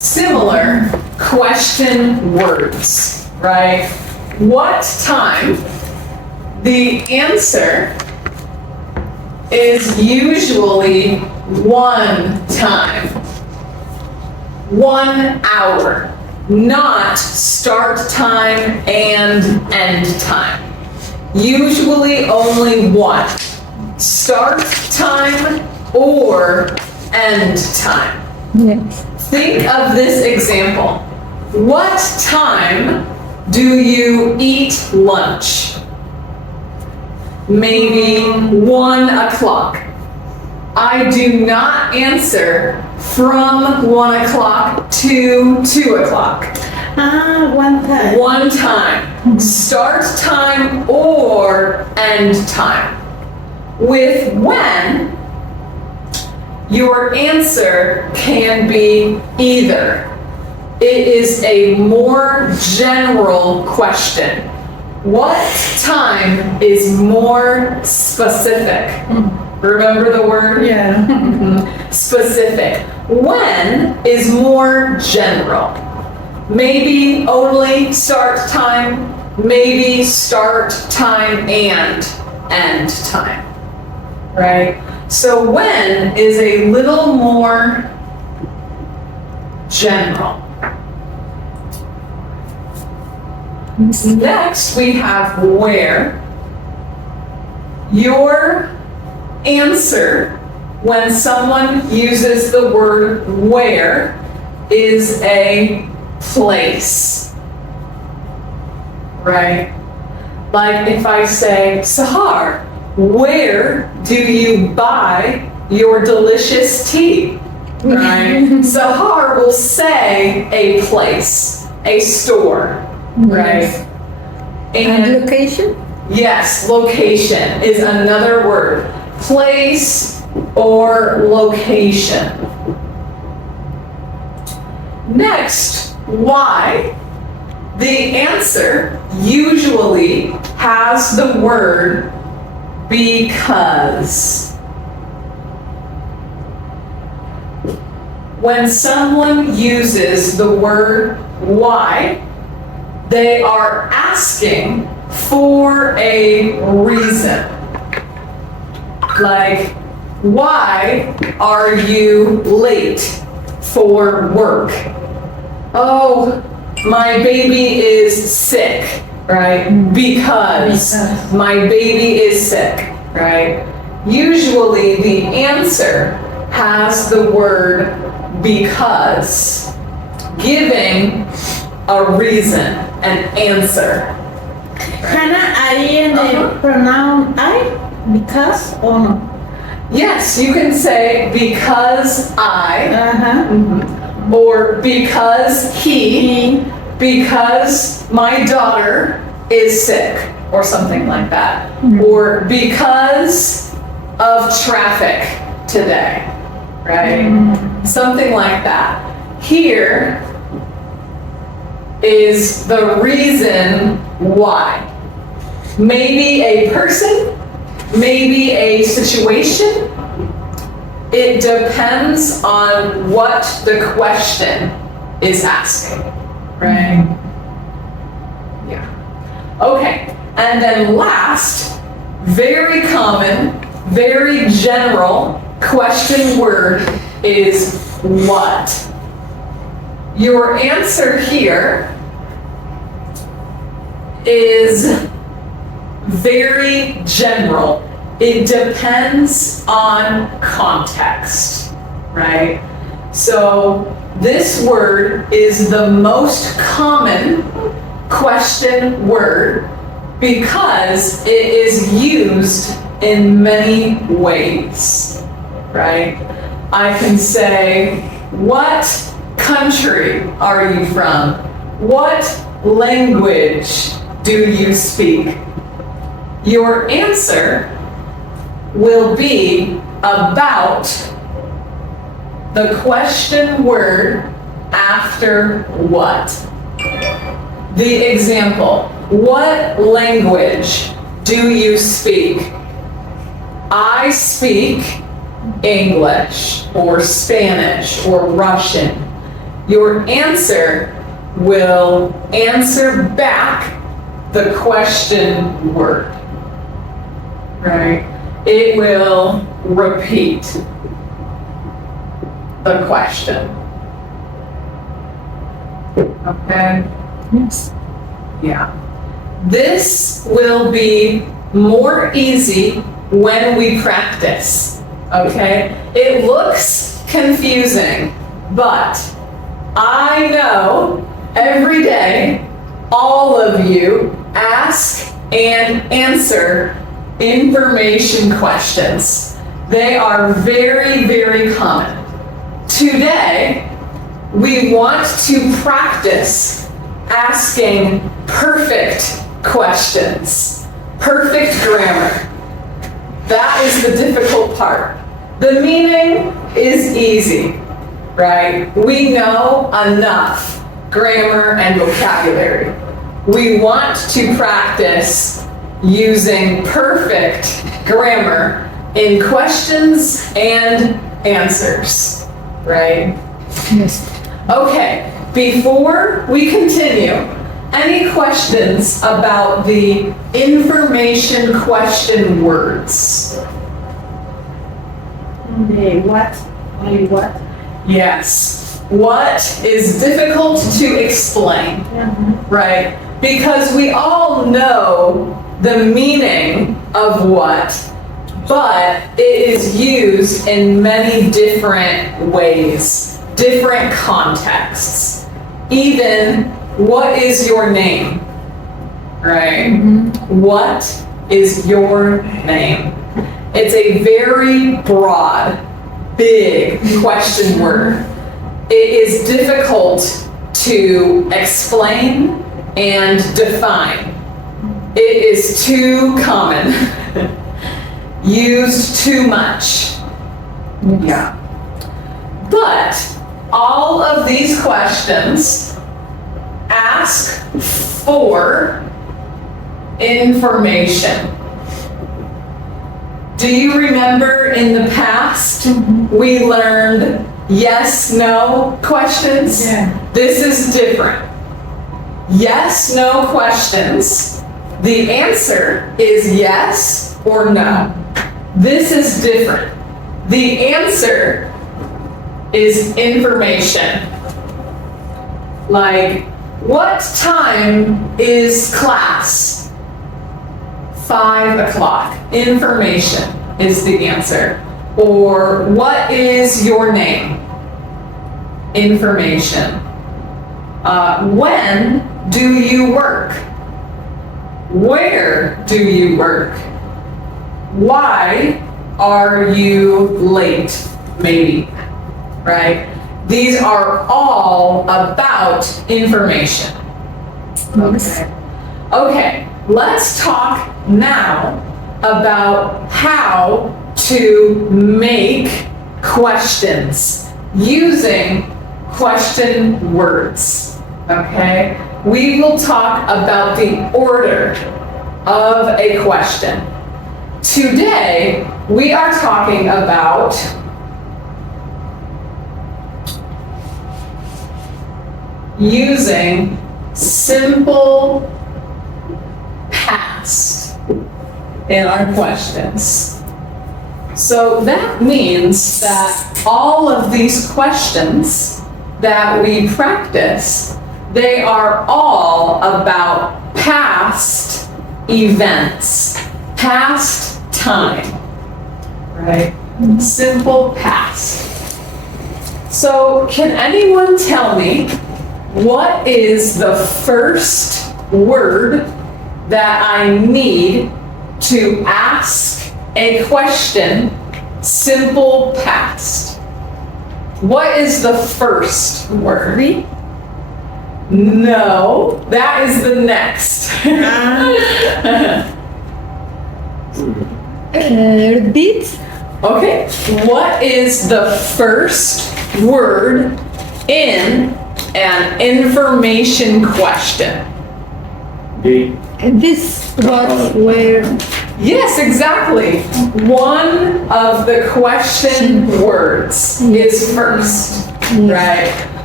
similar question words, right? What time? The answer is usually one time, 1 hour, not start time and end time. Usually only one, start time or end time. Yes. Think of this example. What time do you eat lunch? Maybe 1 o'clock. I do not answer from 1 o'clock to 2 o'clock. One time. One time. Start time or end time. With when, your answer can be either. It is a more general question. What time is more specific? Remember the word? Yeah. Specific. When is more general. Maybe only start time, maybe start time and end time, right? So when is a little more general. Next, we have where. Your answer when someone uses the word where is a place, right? Like if I say, Sahar, where do you buy your delicious tea? Right? Sahar will say a place, a store, right? And location? Yes, location is another word. Place or location. Next, why? The answer usually has the word because. When someone uses the word why, they are asking for a reason. Like, why are you late for work? Oh, my baby is sick, right? Because my baby is sick, right? Usually the answer has the word because, giving a reason, an answer. Hannah, are you in the pronoun I? Because or no? Yes, you can say because I, Uh-huh. or because he, because my daughter is sick, or something like that. Or because of traffic today, right? Something like that. Here is the reason why. Maybe a person, maybe a situation. It depends on what the question is asking, right? Yeah. Okay, and then last, very common, very general question word is what. Your answer here is very general. It depends on context, right? So this word is the most common question word because it is used in many ways, right? I can say, what country are you from? What language do you speak? Your answer will be about the question word after what. The example, what language do you speak? I speak English or Spanish or Russian. your answer will answer back the question word, right? It will repeat the question. Okay? Yes. Yeah. This will be more easy when we practice, okay? It looks confusing, but I know every day all of you ask and answer information questions. They are very, very common. Today, we want to practice asking perfect questions, perfect grammar. That is the difficult part. The meaning is easy, right? We know enough grammar and vocabulary. We want to practice using perfect grammar in questions and answers, right? Yes. Okay, before we continue, any questions about the information question words? What? Only what? Yes. What is difficult to explain, right? Because we all know the meaning of what, but it is used in many different ways, different contexts. Even, what is your name? Right? What is your name? It's a very broad, big question word. It is difficult to explain and define. It is too common, used too much. Yeah. But all of these questions ask for information. Do you remember in the past we learned yes, no questions? Yeah. This is different. Yes, no questions. The answer is yes or no. This is different. The answer is information. Like, what time is class? 5 o'clock. Information is the answer. Or, what is your name? Information. When do you work? Where do you work? Why are you late? Maybe, right? These are all about information. Okay. Okay, let's talk now about how to make questions using question words. Okay? We will talk about the order of a question. Today, we are talking about using simple past in our questions. So that means that all of these questions that we practice, they are all about past events, past time, right? Simple past. So can anyone tell me what is the first word that I need to ask a question, simple past? What is the first word? Read. No, that is the next. Repeat. Okay, what is the first word in an information question? This, what, where. Yes, exactly. One of the question words is first, right?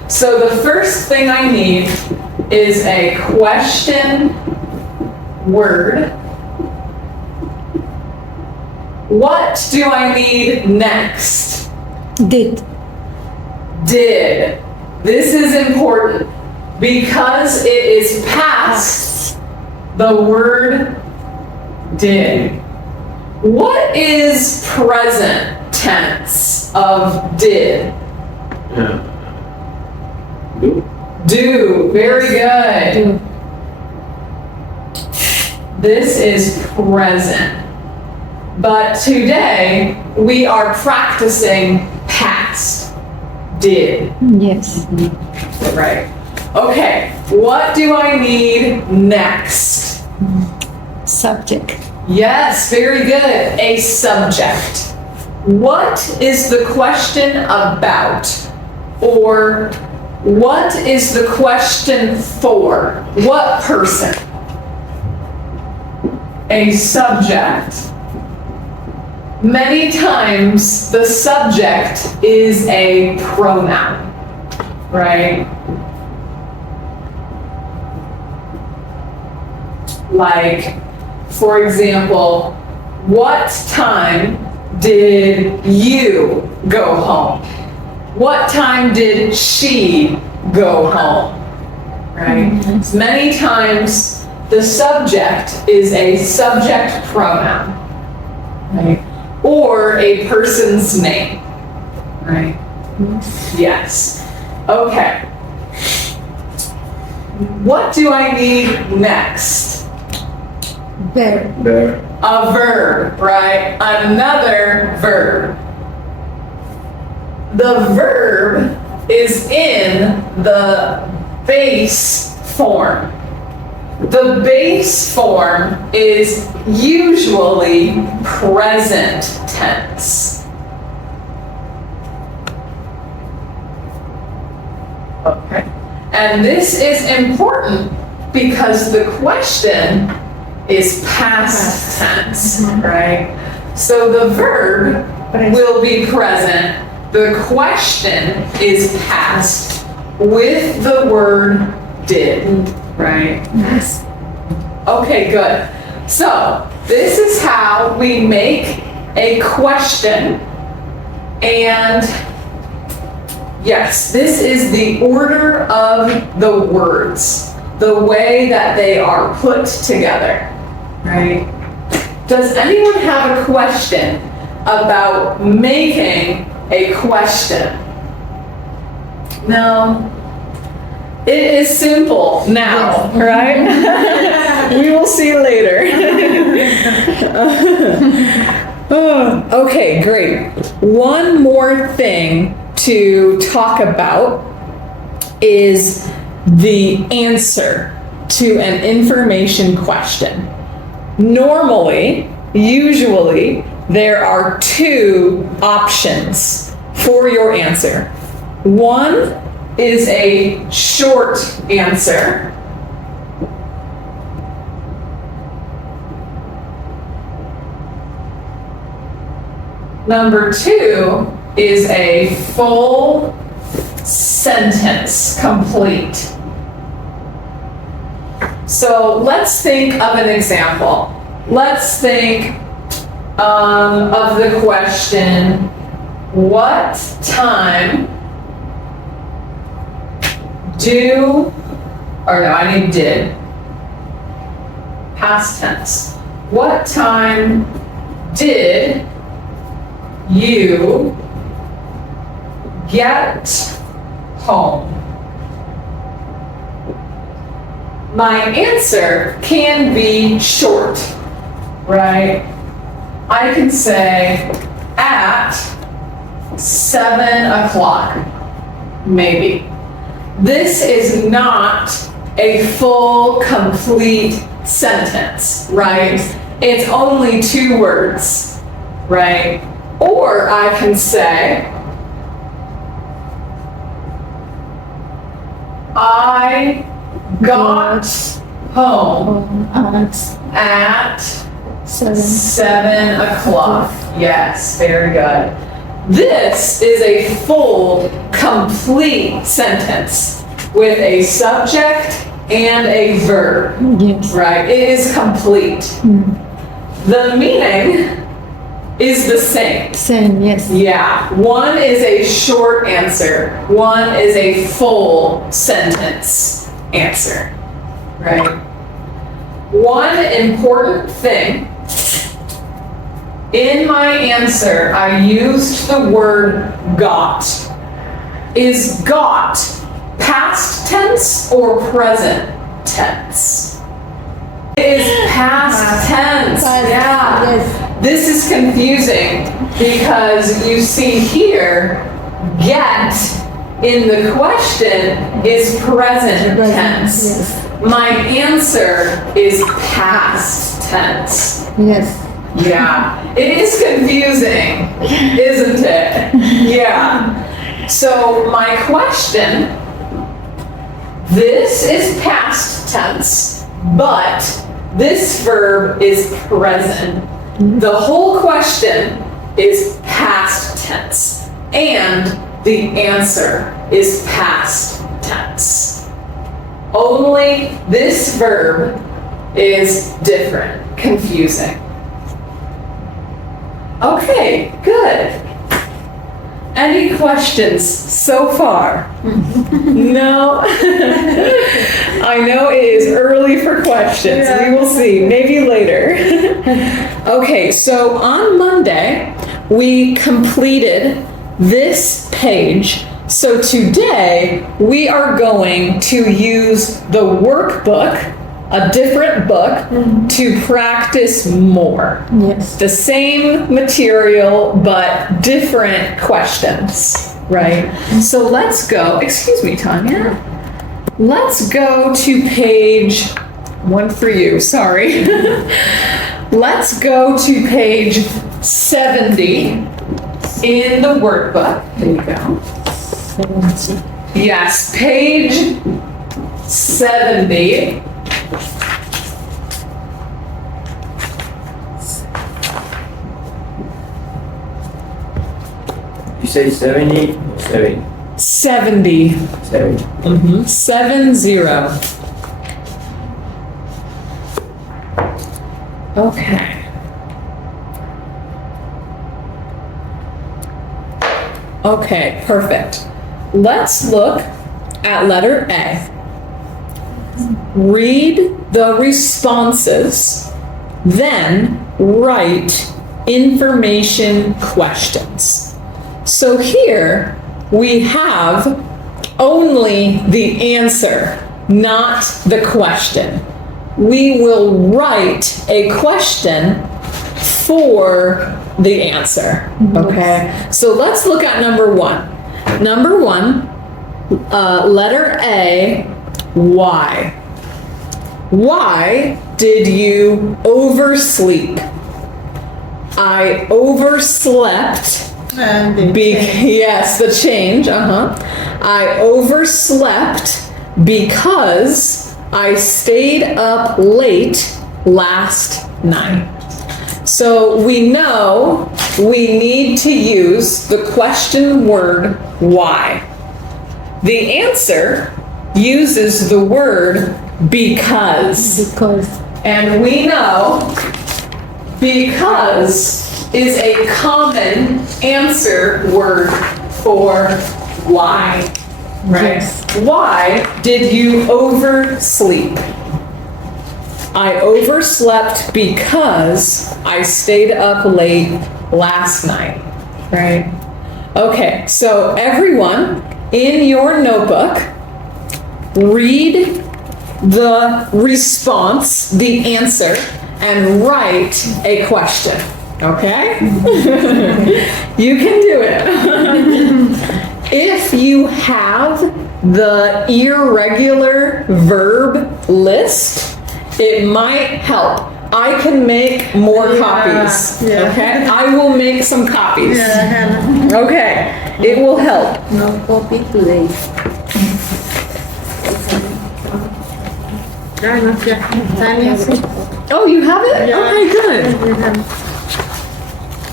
So the first thing I need is a question word. What do I need next? Did. Did. This is important because it is past the word did. What is present tense of did? Do. Very good. This is present. But today we are practicing past. Did. Yes. Right. Okay. What do I need next? Subject. Yes, very good. A subject. What is the question about? Or what is the question for? What person? A subject. Many times the subject is a pronoun, right? Like, for example, what time did you go home? What time did she go home? Right? Many times the subject is a subject pronoun, right? Or a person's name, right? Yes. Okay. What do I need next? Verb. A verb, right? Another verb. The verb is in the base form. The base form is usually present tense. Okay. And this is important because the question is past tense, right? So the verb will be present. The question is past with the word did, right? Yes. Okay, good. So this is how we make a question. And yes, this is the order of the words, the way that they are put together, right? Does anyone have a question about making a question? No? It is simple now, right? We will see later. Okay, great. One more thing to talk about is the answer to an information question. Normally, usually, there are two options for your answer. One is a short answer. Number two is a full sentence, complete. So let's think of an example. Let's think of the question, what time did, past tense. What time did you get home? My answer can be short, right? I can say at 7 o'clock, maybe. This is not a full, complete sentence, right? It's only 2 words, right? Or I can say, I got home at 7 o'clock. Yes, very good. This is a full, complete sentence with a subject and a verb, Yes. right? It is complete. The meaning is the same. Same, yes. Yeah, one is a short answer, one is a full sentence answer, right? One important thing, in my answer, I used the word got. Is got past tense or present tense? It is past tense, yeah. Yes. This is confusing because you see here, get in the question is present tense. Yes. My answer is past tense. Yes. Yeah, it is confusing, isn't it? Yeah. So my question, this is past tense, but this verb is present. The whole question is past tense, and the answer is past tense. Only this verb is different, confusing. Okay, good. Any questions so far? No? I know it is early for questions. We will see, maybe later. Okay, so on Monday, we completed this page. So today, we are going to use the workbook, a different book, to practice more. Yes. The same material, but different questions, right? So let's go, excuse me, Tanya. Let's go to page, one for you, sorry. Let's go to page 70 in the workbook. There you go. 70. Yes, page 70. You say 70 or 70? 70. 70. 70. Okay. Okay, perfect. Let's look at letter A. Read the responses, then write information questions. So here we have only the answer, not the question. We will write a question for the answer, okay? So let's look at number one. Number one, letter A, why? Why did you oversleep? I overslept. Yes, the change, I overslept because I stayed up late last night. So we know we need to use the question word why. The answer uses the word because. Because. And we know because is a common answer word for why. Right? Yes. Why did you oversleep? I overslept because I stayed up late last night. Right? Okay, so everyone in your notebook, read the response, the answer, and write a question. Okay? You can do it. If you have the irregular verb list, it might help. I can make more copies. yeah. Okay? I will make some copies. Okay. It will help. No copy today. Oh, you have it? Yeah. Okay, good.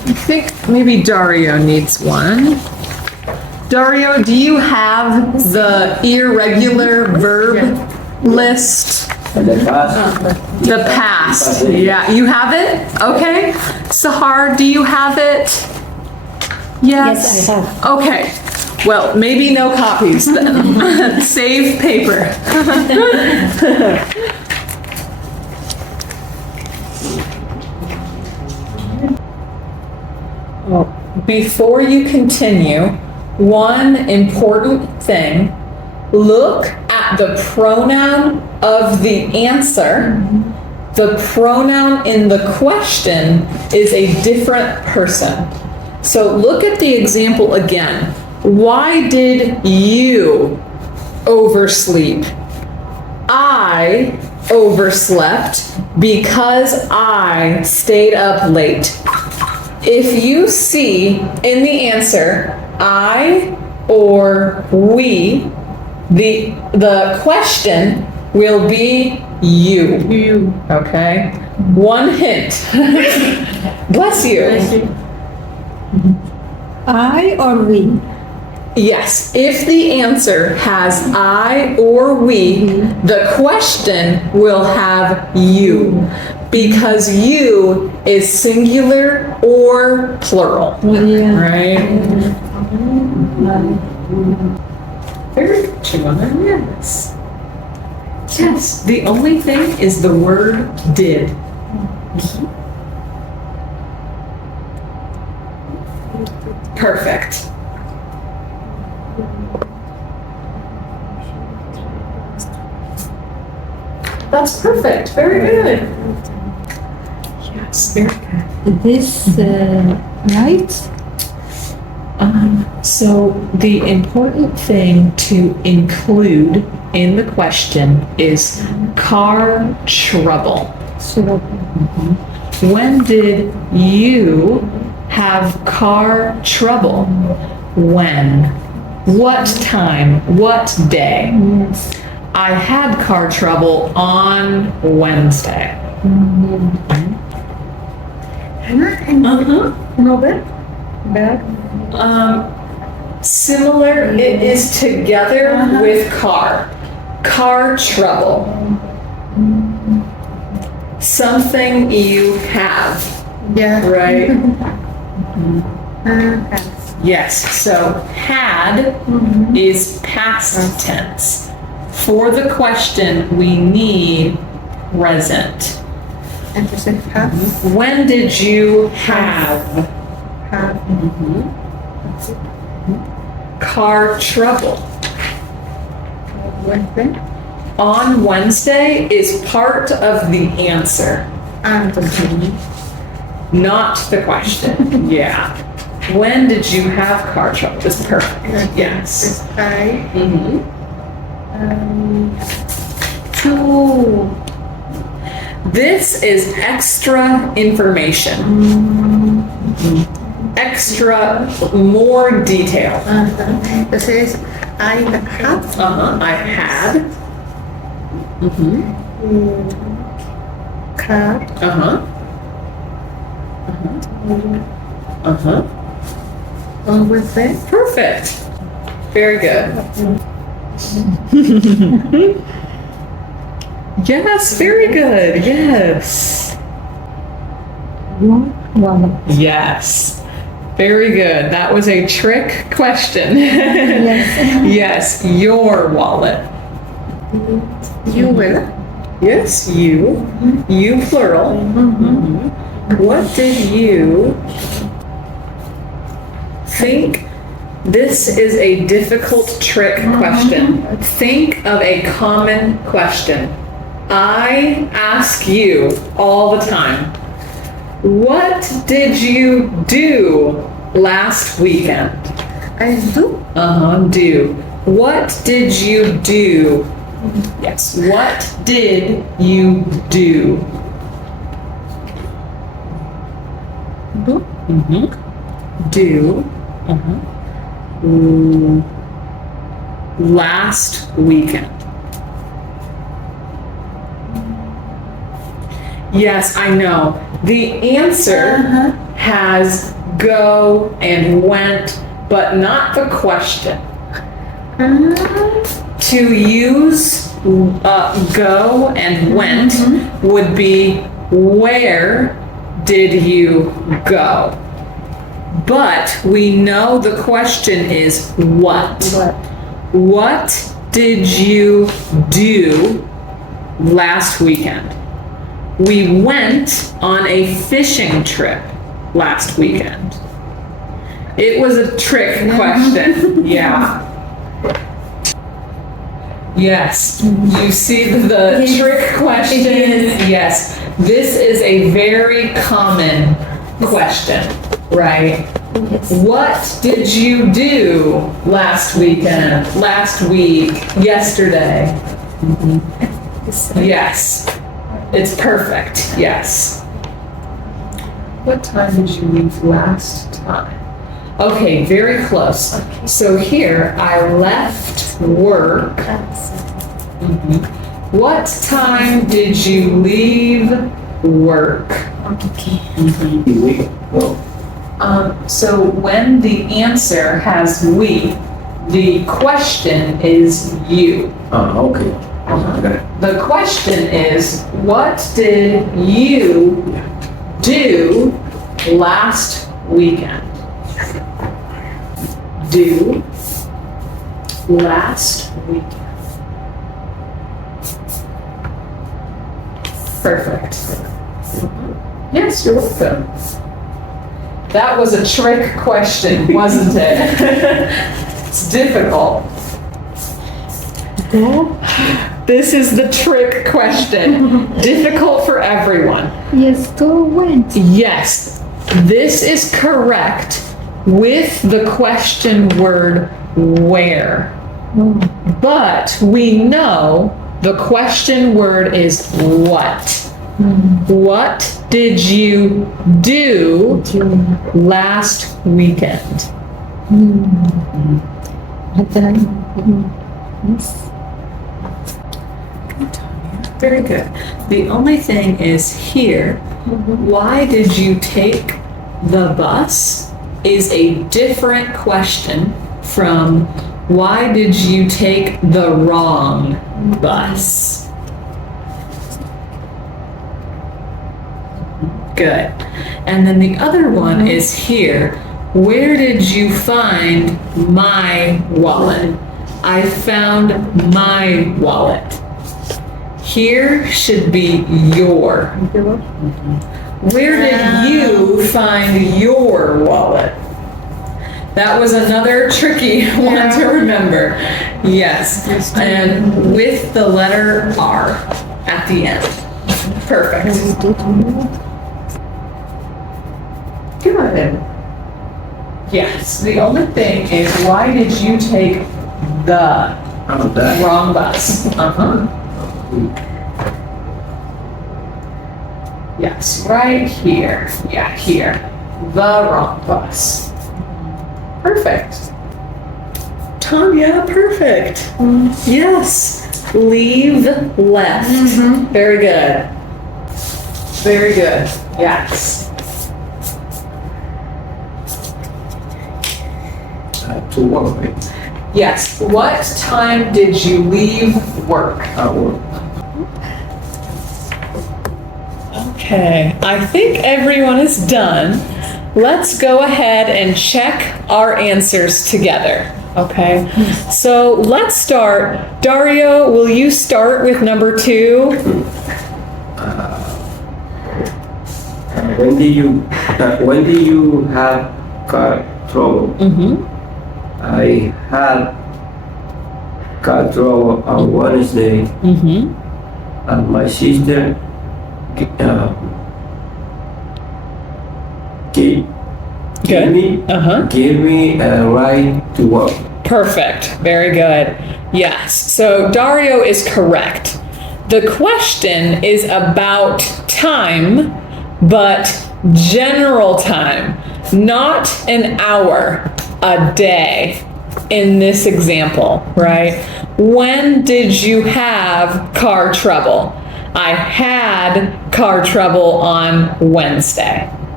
I think maybe Dario needs one. Dario, do you have the irregular verb list? And the past. The past. Yeah, you have it? Okay. Sahar, do you have it? Yes. Yes, I have. Okay. Well, maybe no copies then. Save paper. Before you continue, one important thing, look at the pronoun of the answer. The pronoun in the question is a different person. So look at the example again. Why did you oversleep? I overslept because I stayed up late. If you see in the answer I or we, the question will be you. You. Okay? One hint. Bless you. I or we? Yes, if the answer has I or we, the question will have you, because you is singular or plural, Yeah. right? Very good, Shimona. Yes. Yes, the only thing is the word did. Perfect. That's perfect. Very good. Yes, very good. This, right? So the important thing to include in the question is car trouble. So, When did you have car trouble? When? What time? What day? yes. I had car trouble on Wednesday. Novel. Bad. Similar, it is together with car. Car trouble. Something you have, Yeah. right? Okay. Yes, so had is past tense. For the question, we need present. Entonces, have. When did you have Have. car trouble? Wednesday. On Wednesday is part of the answer, And not the question. Yeah. When did you have car trouble? That's perfect. Yes. I. Mhm. Two. This is extra information. Extra, more detail. Entonces, I have. I had. Car. On Wednesday. Perfect. Very good. Yes, very good. Yes. One. Yes. Very good. That was a trick question. Yes. Yes, your wallet. You will. Yes, you. You plural. What did you think? This is a difficult trick question. Think of a common question. I ask you all the time, what did you do last weekend? I do. Do. What did you do? Yes, what did you do? Do. Do. Last weekend. Yes, I know. The answer has go and went, but not the question. To use go and went would be where did you go? But we know the question is what? What did you do last weekend? We went on a fishing trip last weekend. It was a trick question. Yeah. Yes. You see the trick question? Yes. This is a very common question, right? What did you do last weekend, last week, yesterday? Yes. It's perfect. Yes. What time did you leave last time? Okay, very close. So here, I left work. What time did you leave work? So when the answer has we, the question is you. Okay. The question is, what did you do last weekend? Do last weekend. Perfect. Yes, you're welcome. That was a trick question, wasn't it? It's difficult. Go. This is the trick question. Difficult for everyone. Yes, go went. Yes, this is correct with the question word where. But we know the question word is what. What did you do last weekend? Yes. Very good. The only thing is here, why did you take the bus is a different question from why did you take the wrong bus? Good. And then the other one is here, where did you find my wallet? I found my wallet. Here should be your. Where did you find your wallet? That was another tricky one to remember. Yes, and with the letter R at the end. Perfect. Good. Yes, the only thing is why did you take the wrong bus? Yes, right here. Yeah, here. The wrong bus. Perfect. Tanya, perfect. Yes. Leave left. Very good. Very good. Yes. To work, right? Yes. What time did you leave work? At work. Okay, I think everyone is done. Let's go ahead and check our answers together, okay? So let's start. Dario, will you start with number 2? When did you have car trouble? I had car trouble on Wednesday, and my sister gave me a ride to work. Perfect. Very good. Yes. So Dario is correct. The question is about time, but general time, not an hour, a day in this example, right? When did you have car trouble? I had car trouble on Wednesday.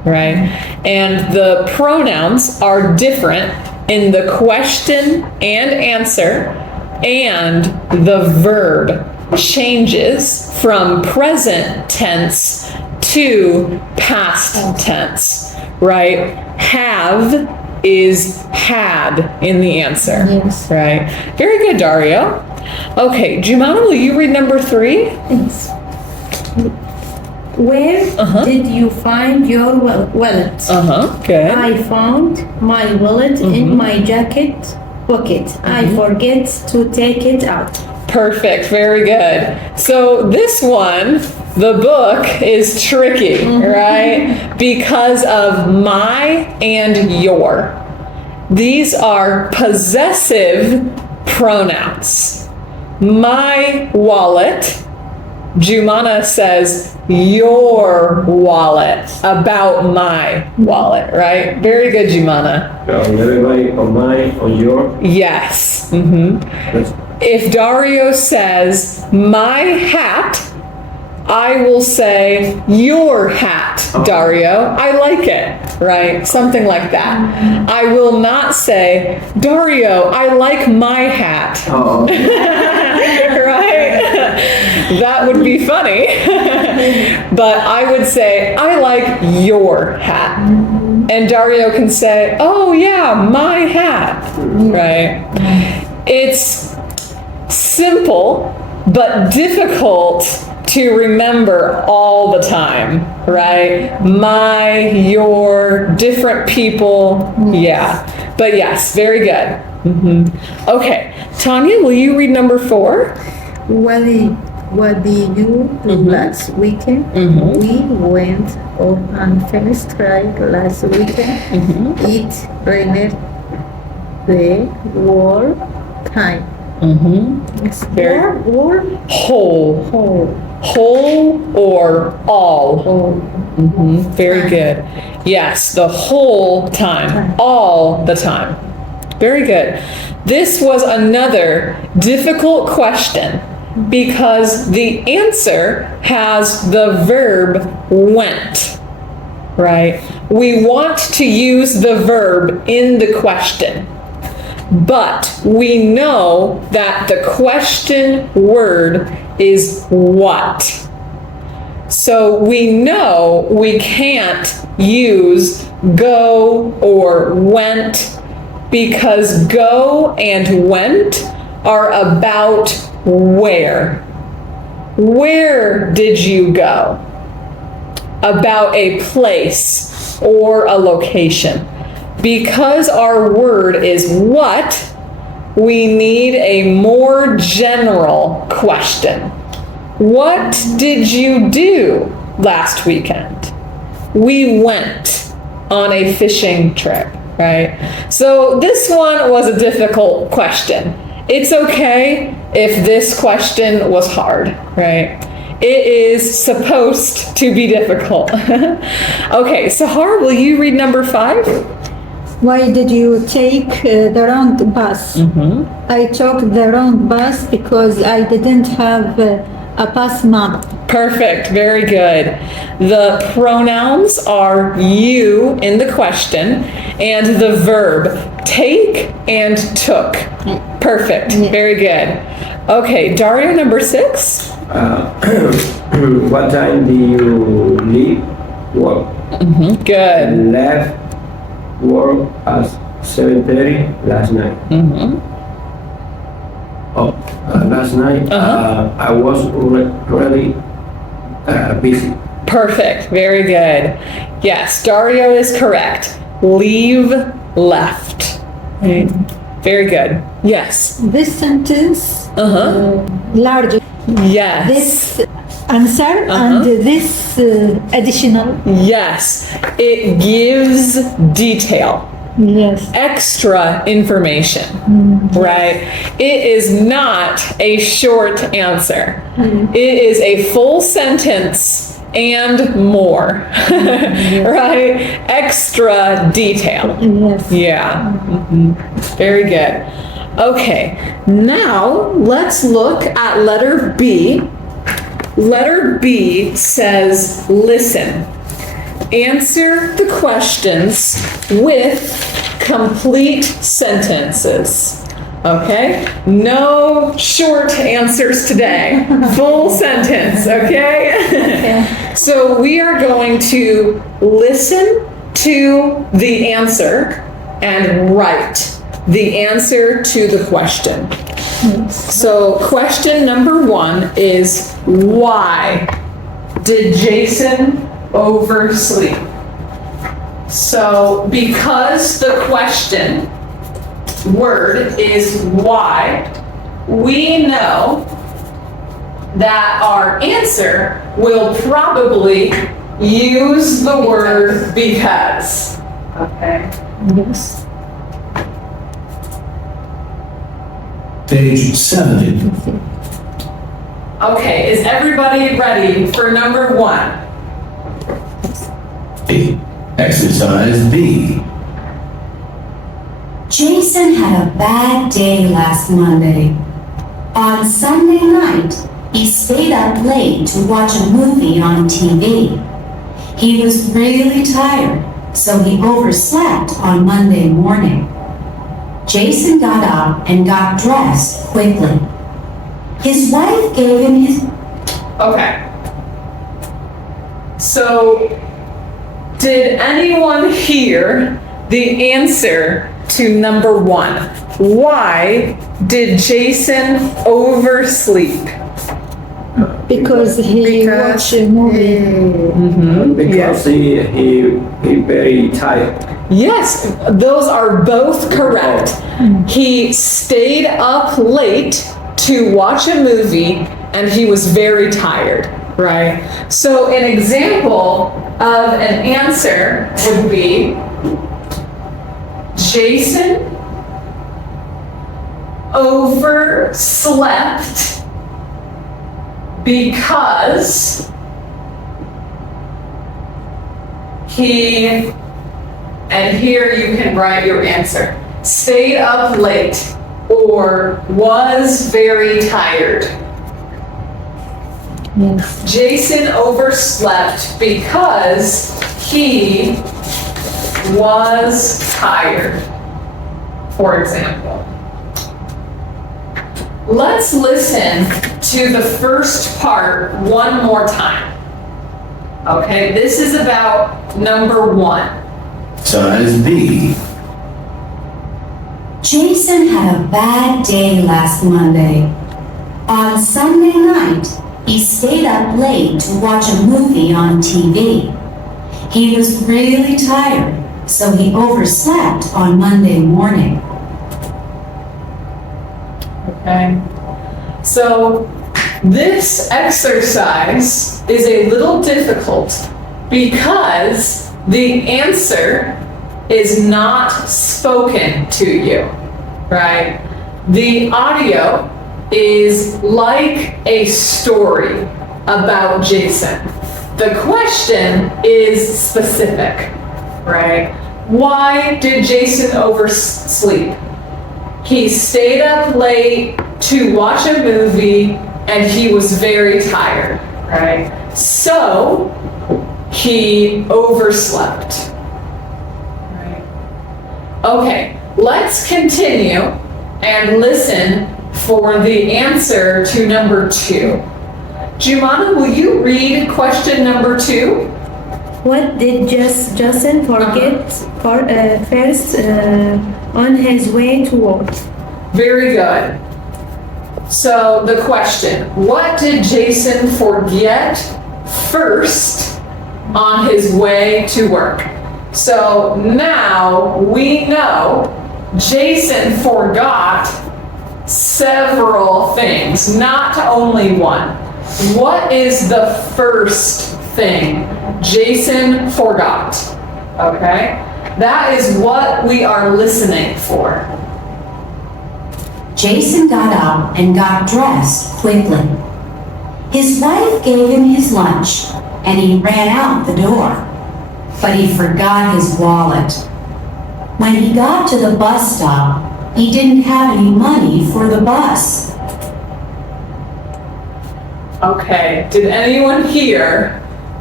right? And the pronouns are different in the question and answer, and the verb changes from present tense to past tense, right? Have is had in the answer, Yes. right? Very good, Dario. Okay, Jumana, will you read number 3? Yes. Where did you find your wallet? Good. I found my wallet in my jacket pocket. I forget to take it out. Perfect, very good. So this one, the book is tricky, right? Because of my and your. These are possessive pronouns. My wallet. Jumana says your wallet about my wallet, right? Very good, Jumana. Everybody on mine, on your. Yes. That's If Dario says my hat, I will say your hat, Dario. I like it, right? Something like that. I will not say, Dario, I like my hat. Right? That would be funny. But I would say, I like your hat. And Dario can say, oh yeah, my hat, right? It's simple, but difficult to remember all the time, right? My, your, different people, yeah. But yes, very good. Okay, Tanya, will you read number 4? What did you do last weekend? We went on first ride last weekend. It rained the whole time. Very Whole. whole or all. Very good. Yes, the whole time, all the time. Very good. This was another difficult question because the answer has the verb went, right? We want to use the verb in the question, but we know that the question word is what. So we know we can't use go or went because go and went are about where. Where did you go? About a place or a location. Because our word is what, we need a more general question. What did you do last weekend? We went on a fishing trip, right? So this one was a difficult question. It's okay if this question was hard, right? It is supposed to be difficult. Okay, Sahar, will you read number 5? Why did you take the wrong bus? I took the wrong bus because I didn't have a bus map. Perfect, very good. The pronouns are you in the question and the verb take and took. Perfect, very good. Okay, Dario, number 6. What time do you leave work? Good. Left work at 7:30 last night. Last night I was really busy. Perfect, very good. Yes, Dario is correct. Leave, left. Right. Very good. Yes. This sentence, large. Yes. This answer and this additional. Yes. It gives detail. Yes. Extra information, right? It is not a short answer. It is a full sentence and more, right? Extra detail. Yes. Yeah. Very good. Okay, now let's look at letter B. Letter B says listen. answer the questions with complete sentences. Okay? No short answers today. Full sentence, okay? So we are going to listen to the answer and write the answer to the question. So question number 1 is, why did Jason oversleep? So because the question word is why, we know that our answer will probably use the word because. Okay. Yes. Page 70. Okay, is everybody ready for number 1? Exercise B. Jason had a bad day last Monday. On Sunday night, he stayed up late to watch a movie on TV. He was really tired, so he overslept on Monday morning. Jason got up and got dressed quickly. His wife gave him his... Okay. So, did anyone hear the answer to number 1? Why did Jason oversleep? Because he watched a movie. Because he very tired. Yes, those are both correct. He stayed up late to watch a movie and he was very tired, right? So an example of an answer would be, Jason overslept because he, and here you can write your answer, stayed up late or was very tired. Yes. Jason overslept because he was tired, for example. Let's listen to the first part one more time. Okay, this is about number 1. Size B. Jason had a bad day last Monday. On Sunday night, he stayed up late to watch a movie on TV. He was really tired, so he overslept on Monday morning. Okay. So this exercise is a little difficult because the answer is not spoken to you, right? The audio is like a story about Jason. The question is specific, right? Why did Jason oversleep? He stayed up late to watch a movie and he was very tired, right? So he overslept. Right? Okay, let's continue and listen for the answer to number 2. Jumana, will you read question number 2? What did Jason forget first on his way to work? Very good. So the question, what did Jason forget first on his way to work? So now we know Jason forgot several things, not only one. What is the first thing Jason forgot? Okay? That is what we are listening for. Jason got up and got dressed quickly. His wife gave him his lunch and he ran out the door, but he forgot his wallet. When he got to the bus stop, he didn't have any money for the bus. Okay, did anyone hear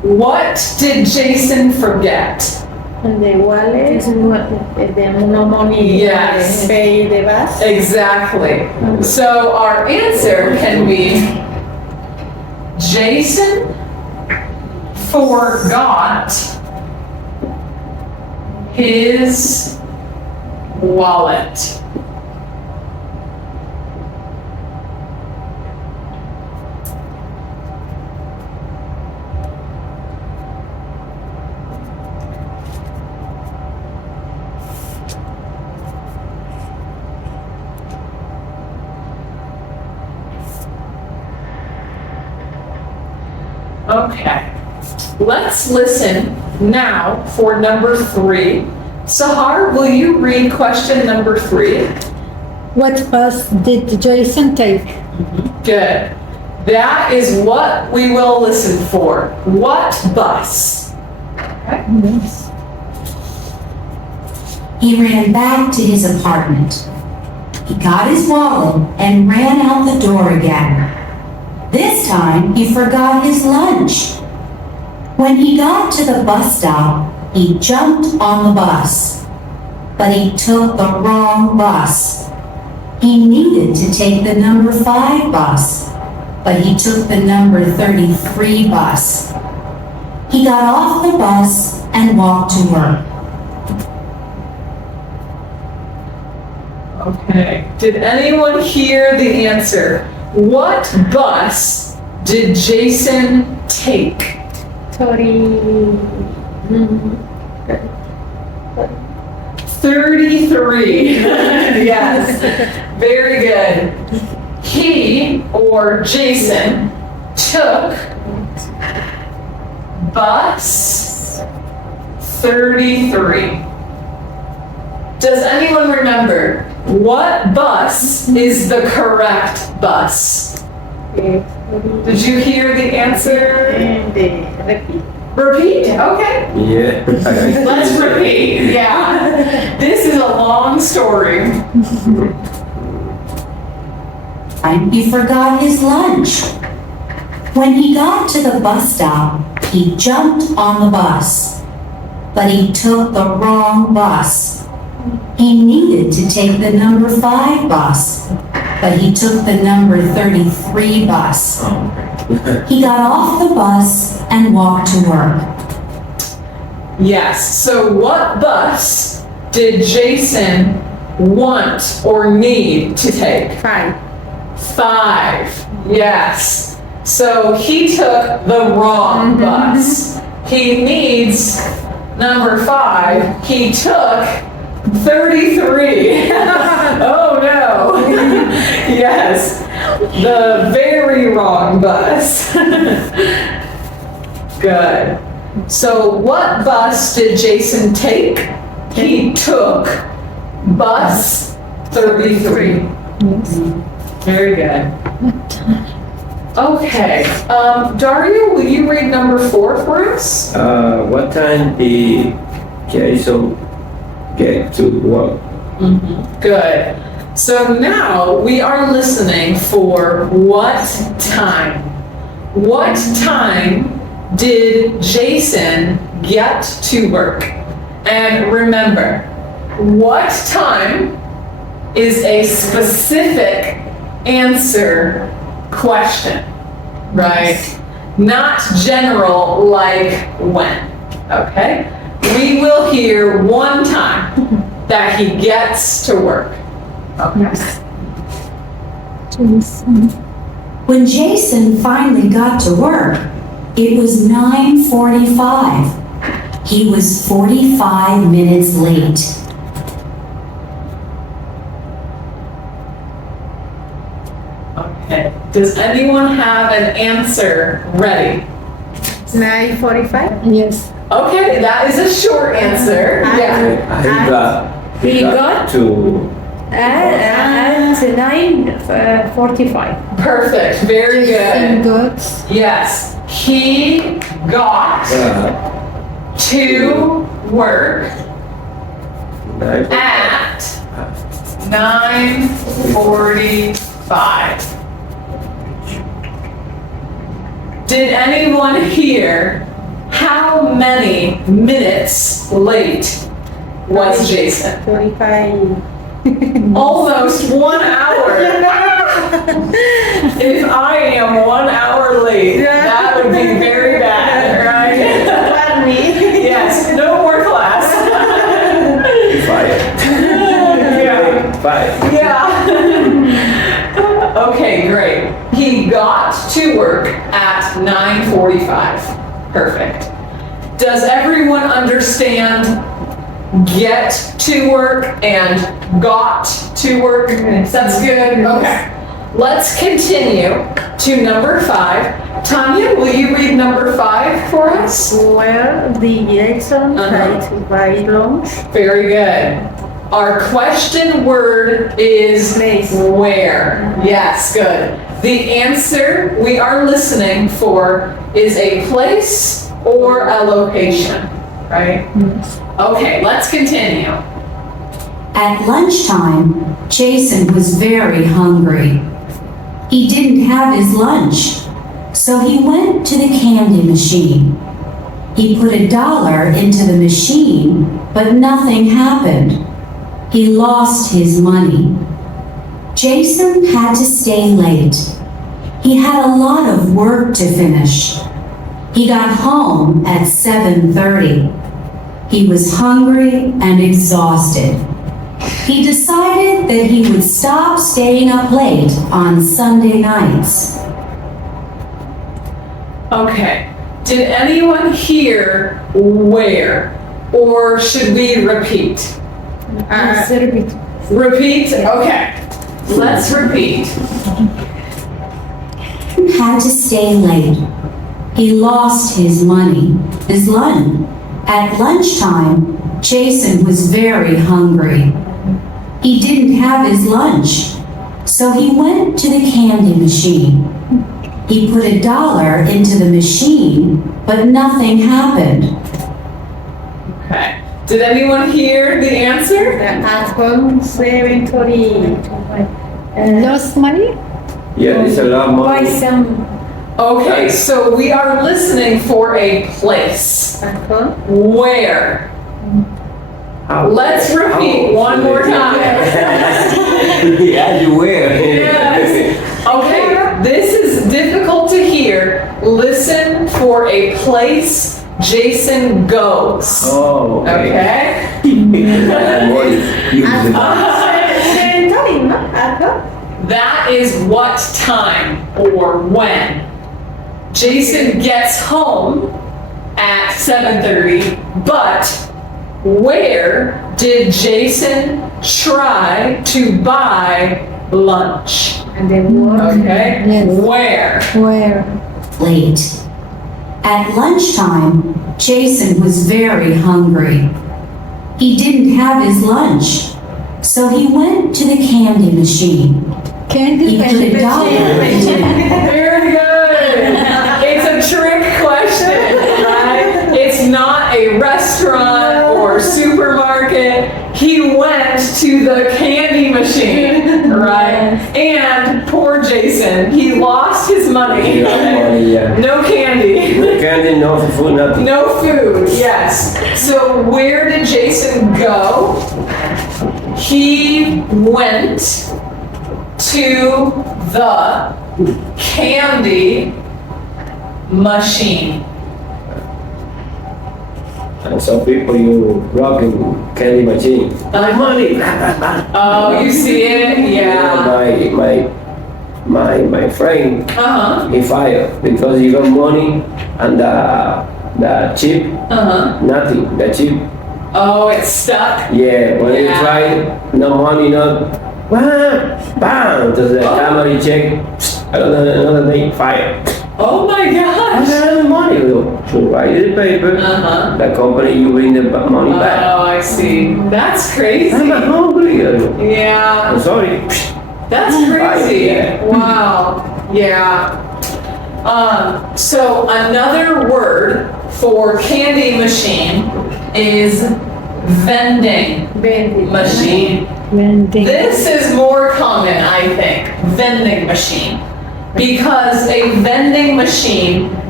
What did Jason forget? The wallet, the money, Yes. pay the bus. Exactly. So our answer can be Jason forgot his wallet. Okay, let's listen now for number 3. Sahar, will you read question number 3? What bus did Jason take? Good. That is what we will listen for. What bus? Okay. Yes. He ran back to his apartment. He got his wallet and ran out the door again. This time, he forgot his lunch. When he got to the bus stop, he jumped on the bus. But he took the wrong bus. He needed to take the number 5 bus, but he took the number 33 bus. He got off the bus and walked to work. Okay. Did anyone hear the answer? What bus did Jason take? 33. Yes. Very good. He, or Jason, took bus 33. Does anyone remember what bus is the correct bus? Did you hear the answer? Repeat? Okay. Yeah. Let's repeat. Yeah. This is a long story. And he forgot his lunch. When he got to the bus stop, he jumped on the bus. But he took the wrong bus. He needed to take the number 5 bus, but he took the number 33 bus. He got off the bus and walked to work. Yes. So what bus did Jason want or need to take? 5. 5. Yes. So he took the wrong bus. He needs number 5. He took 33. Oh no. Yes. The very wrong bus. Good. So what bus did Jason take? He took bus 33. Very good. Okay. Dario, will you read number 4 for us? What time did Jason get to work? Good. So now we are listening for what time. What time did Jason get to work? And remember, what time is a specific answer question, right? Not general like when, okay? We will hear one time that he gets to work. Okay. Jason. When Jason finally got to work, it was 9:45. He was 45 minutes late. Okay. Does anyone have an answer ready? 9:45. Yes. Okay, that is a short ansor. Yeah. He got to At 9:45. Perfect. Very Jason good. got Yes. He got to work at 9:45. Did anyone hear how many minutes late was Jason? 45. Almost 1 hour. If I am 1 hour late, that would be very bad, right? Yes, no more class. Five. Yeah. Five. Yeah. Okay, great. He got to work at 9:45. Perfect. Does everyone understand get to work and got to work? That's good. Okay. Let's continue to number 5. Tanya, will you read number 5 for us? Where the Jason tried to buy lunch. Very good. Our question word is where. Yes, good. The answer we are listening for is a place or a location, right? Okay, let's continue. At lunchtime, Jason was very hungry. He didn't have his lunch, so he went to the candy machine. He put $1 into the machine, but nothing happened. He lost his money. Jason had to stay late. He had a lot of work to finish. He got home at 7:30. He was hungry and exhausted. He decided that he would stop staying up late on Sunday nights. Okay. Did anyone hear where? Or should we repeat? Repeat? Okay. Let's repeat. Had to stay late. He lost his money, his lunch. At lunchtime, Jason was very hungry. He didn't have his lunch, so he went to the candy machine. He put $1 into the machine, but nothing happened. Okay. Did anyone hear the answer? At home, 7:30. Lost money? Yeah, it's a lot more. Buy some Okay, so we are listening for a place. at home. Where? Let's repeat one more time. Yeah, you will. Yes. Okay, this is difficult to hear. Listen for a place Jason goes. Oh, okay. Okay? That is what time or when. Jason gets home at 7:30, but where did Jason try to buy lunch? And then what? Okay? Yes. Where? Where? Late. At lunchtime, Jason was very hungry. He didn't have his lunch, so he went to the candy machine. Candy He put $1 into Very good. It's a trick question, right? It's not a restaurant or supermarket. He went to the candy machine, right? And poor Jason, he lost his money. Money, yeah. No candy. No candy, no food, nothing. No food, yes. So where did Jason go? He went to the candy machine. And some people you rocking candy machine. Money. Oh, you see it? Yeah. My friend, Uh-huh. he fired because he got money and the chip, Uh-huh. nothing. The chip, Oh, it's stuck? yeah. When he Yeah. tried, no money, not. Bam! To the camera he check. Another day, fire. Oh my I gosh. have money. So write the paper. Uh-huh. The company you bring the money back. Oh, I see. That's I'm crazy. hungry. Yeah. I'm sorry. That's crazy. Yeah. Wow. Yeah. So another word for candy machine is vending machine. Vending. This is more common, I think, vending machine. Because a vending machine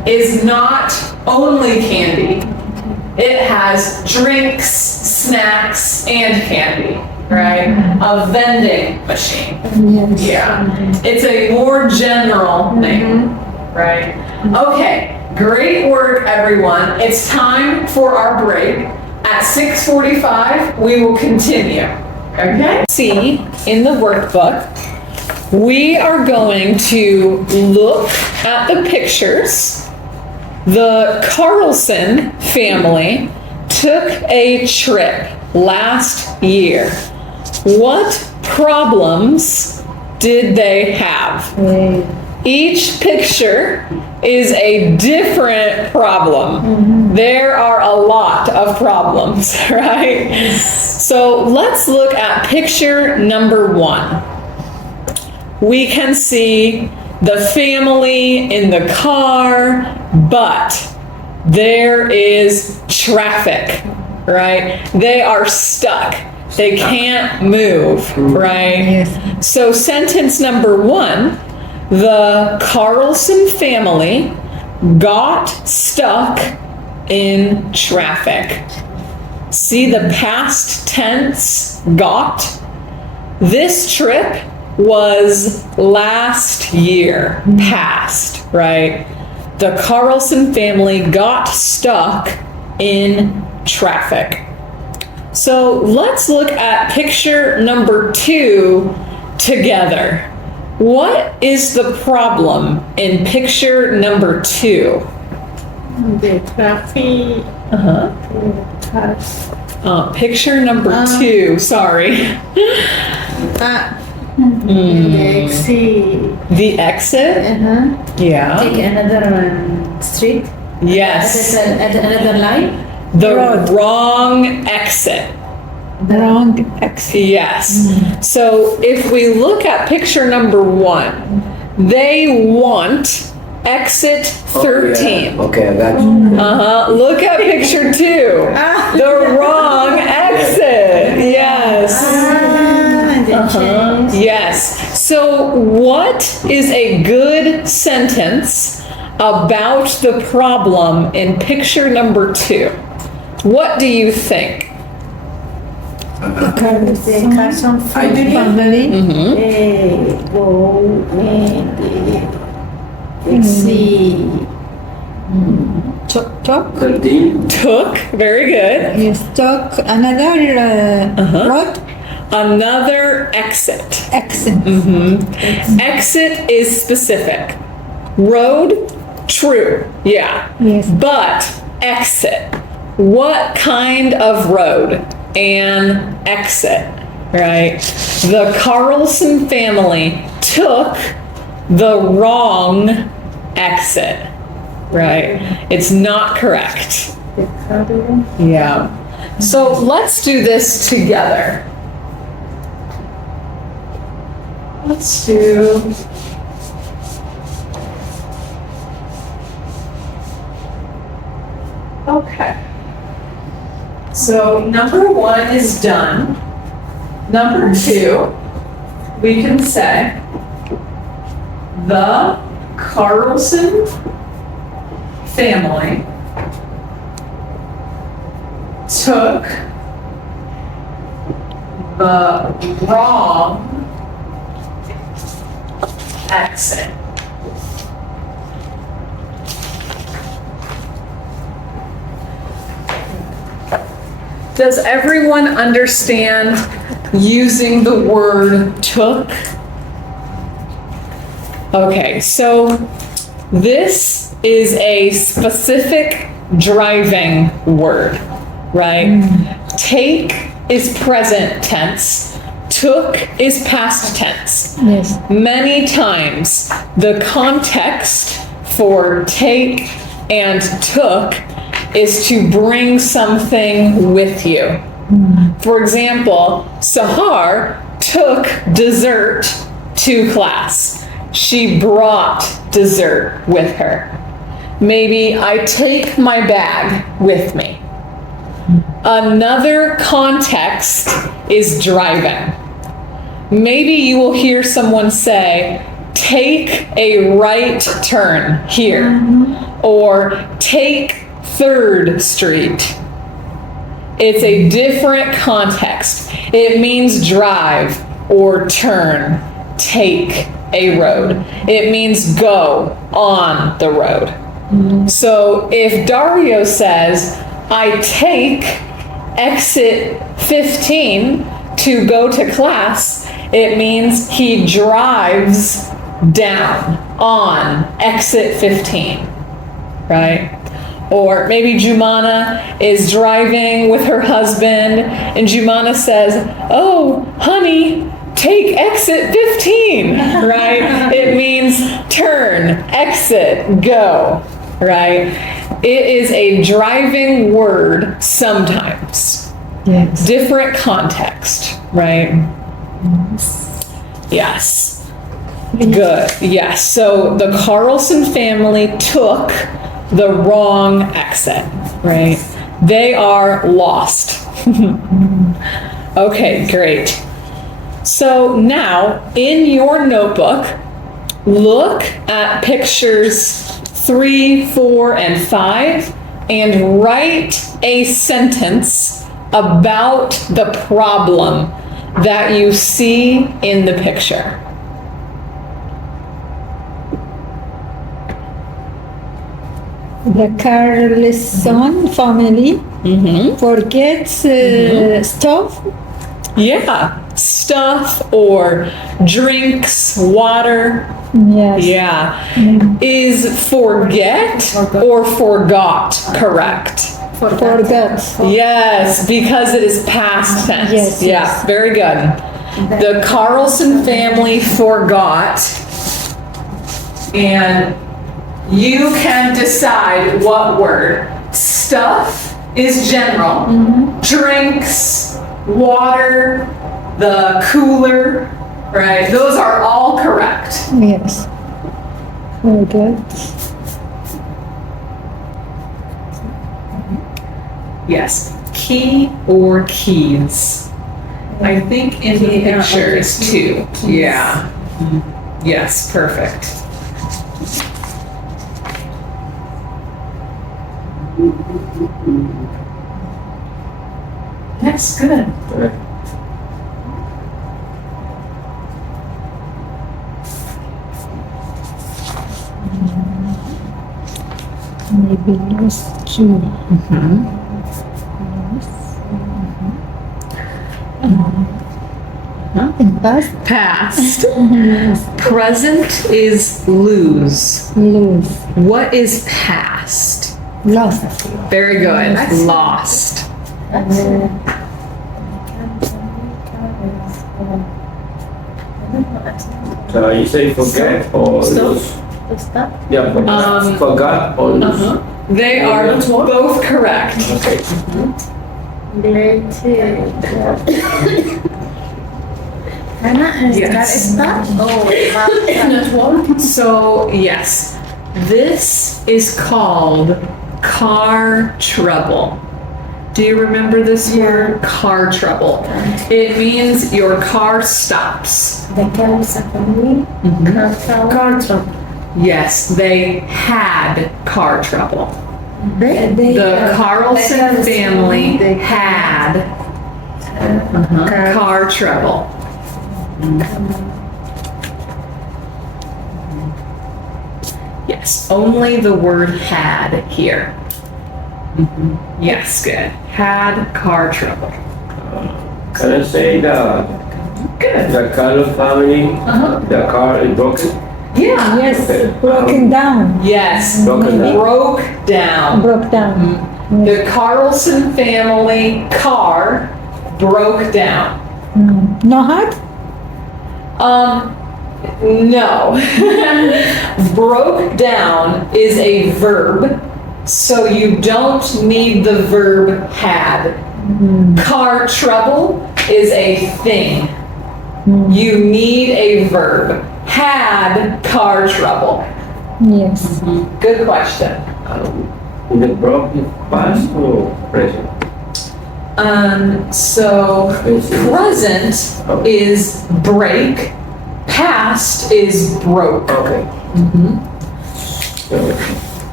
is not only candy. It has drinks, snacks, and candy, right? A vending machine. Yes. Yeah. It's a more general name, right? Okay, great work, everyone. It's time for our break. At 6:45, we will continue, okay? See, in the workbook, we are going to look at the pictures. The Carlson family took a trip last year. What problems did they have? Each picture is a different problem. There are a lot of problems, right? So let's look at picture number 1. We can see the family in the car, but there is traffic, right? They are stuck. They can't move, right? So sentence number 1, the Carlson family got stuck in traffic. See the past tense, got? This trip was last year, past, right? The Carlson family got stuck in traffic. So let's look at picture number 2 together. What is the problem in picture number 2? The traffic. Picture number 2, sorry. The exit? Yeah. Take another street. Yes. Another line. The wrong exit. Wrong exit. Yes. So if we look at picture number 1, they want exit 13. Okay, I got you. Look at picture 2. The wrong exit. Yes. Yes. So what is a good sentence about the problem in picture number 2? What do you think? The Carlson family. Go and let's see. Talk. 13. Took, very good. Yes, talk another road. Another exit. Exit. Exit is specific. Road, true, yeah. Yes. But exit, what kind of road? An exit, right? The Carlson family took the wrong exit, right? It's not correct. Yeah. So let's do this together. Let's do. Okay. So number 1 is done. Number 2, we can say the Carlson family took the wrong exit. Does everyone understand using the word took? Okay, so this is a specific driving word, right? Take is present tense. Took is past tense. Yes. Many times the context for take and took is to bring something with you. For example, Sahar took dessert to class. She brought dessert with her. Maybe I take my bag with me. Another context is driving. Maybe you will hear someone say, take a right turn here. or take 3rd Street. It's a different context. It means drive or turn, take a road. It means go on the road. So if Dario says, I take exit 15 to go to class, it means he drives down on exit 15, right? Or maybe Jumana is driving with her husband and Jumana says, oh, honey, take exit 15, right? It means turn, exit, go, right? It is a driving word sometimes. Yes. Different context, right? Yes. Good. Yes. So the Carlson family took the wrong exit, right? They are lost. Okay, great. So now in your notebook, look at pictures 3, 4, and 5 and write a sentence about the problem that you see in the picture. The Carlson family forgets stuff. Yeah, stuff or drinks, water. Yes. Yeah. Is forget or forgot correct? Forgot. Yes, because it is past tense. Yes, Yeah, yes. very good. The Carlson family forgot, and you can decide what word. Stuff is general. Drinks, water, the cooler, right? Those are all correct. Yes. Forgot. Yes. Key or keys? I think in the pictures too. Yeah. Yes, perfect. That's good. Maybe lost key. In past, Past. Present is lose. lose. What is past? Lost. Very good. Lost. So you say forget or lose? Yeah, forgot or lose. They are both correct. Okay. Yes. So, yes, this is called car trouble. Do you remember this word? Car trouble. It means your car stops. Yes, they had car trouble. The Carlson family had car trouble. Yes, only the word had here. Yes, good. Had car trouble. Can I say the Carlo family, the car is broken? Yeah. Yes, Okay. broken down. Yes, Broken down. broke down. Broke down. The Carlson family car broke down. No heart? No. Broke down is a verb, so you don't need the verb had. Car trouble is a thing. You need a verb. Had car trouble. Yes. Good question. In the broken past or present? So present is break, past is broke. Okay. So,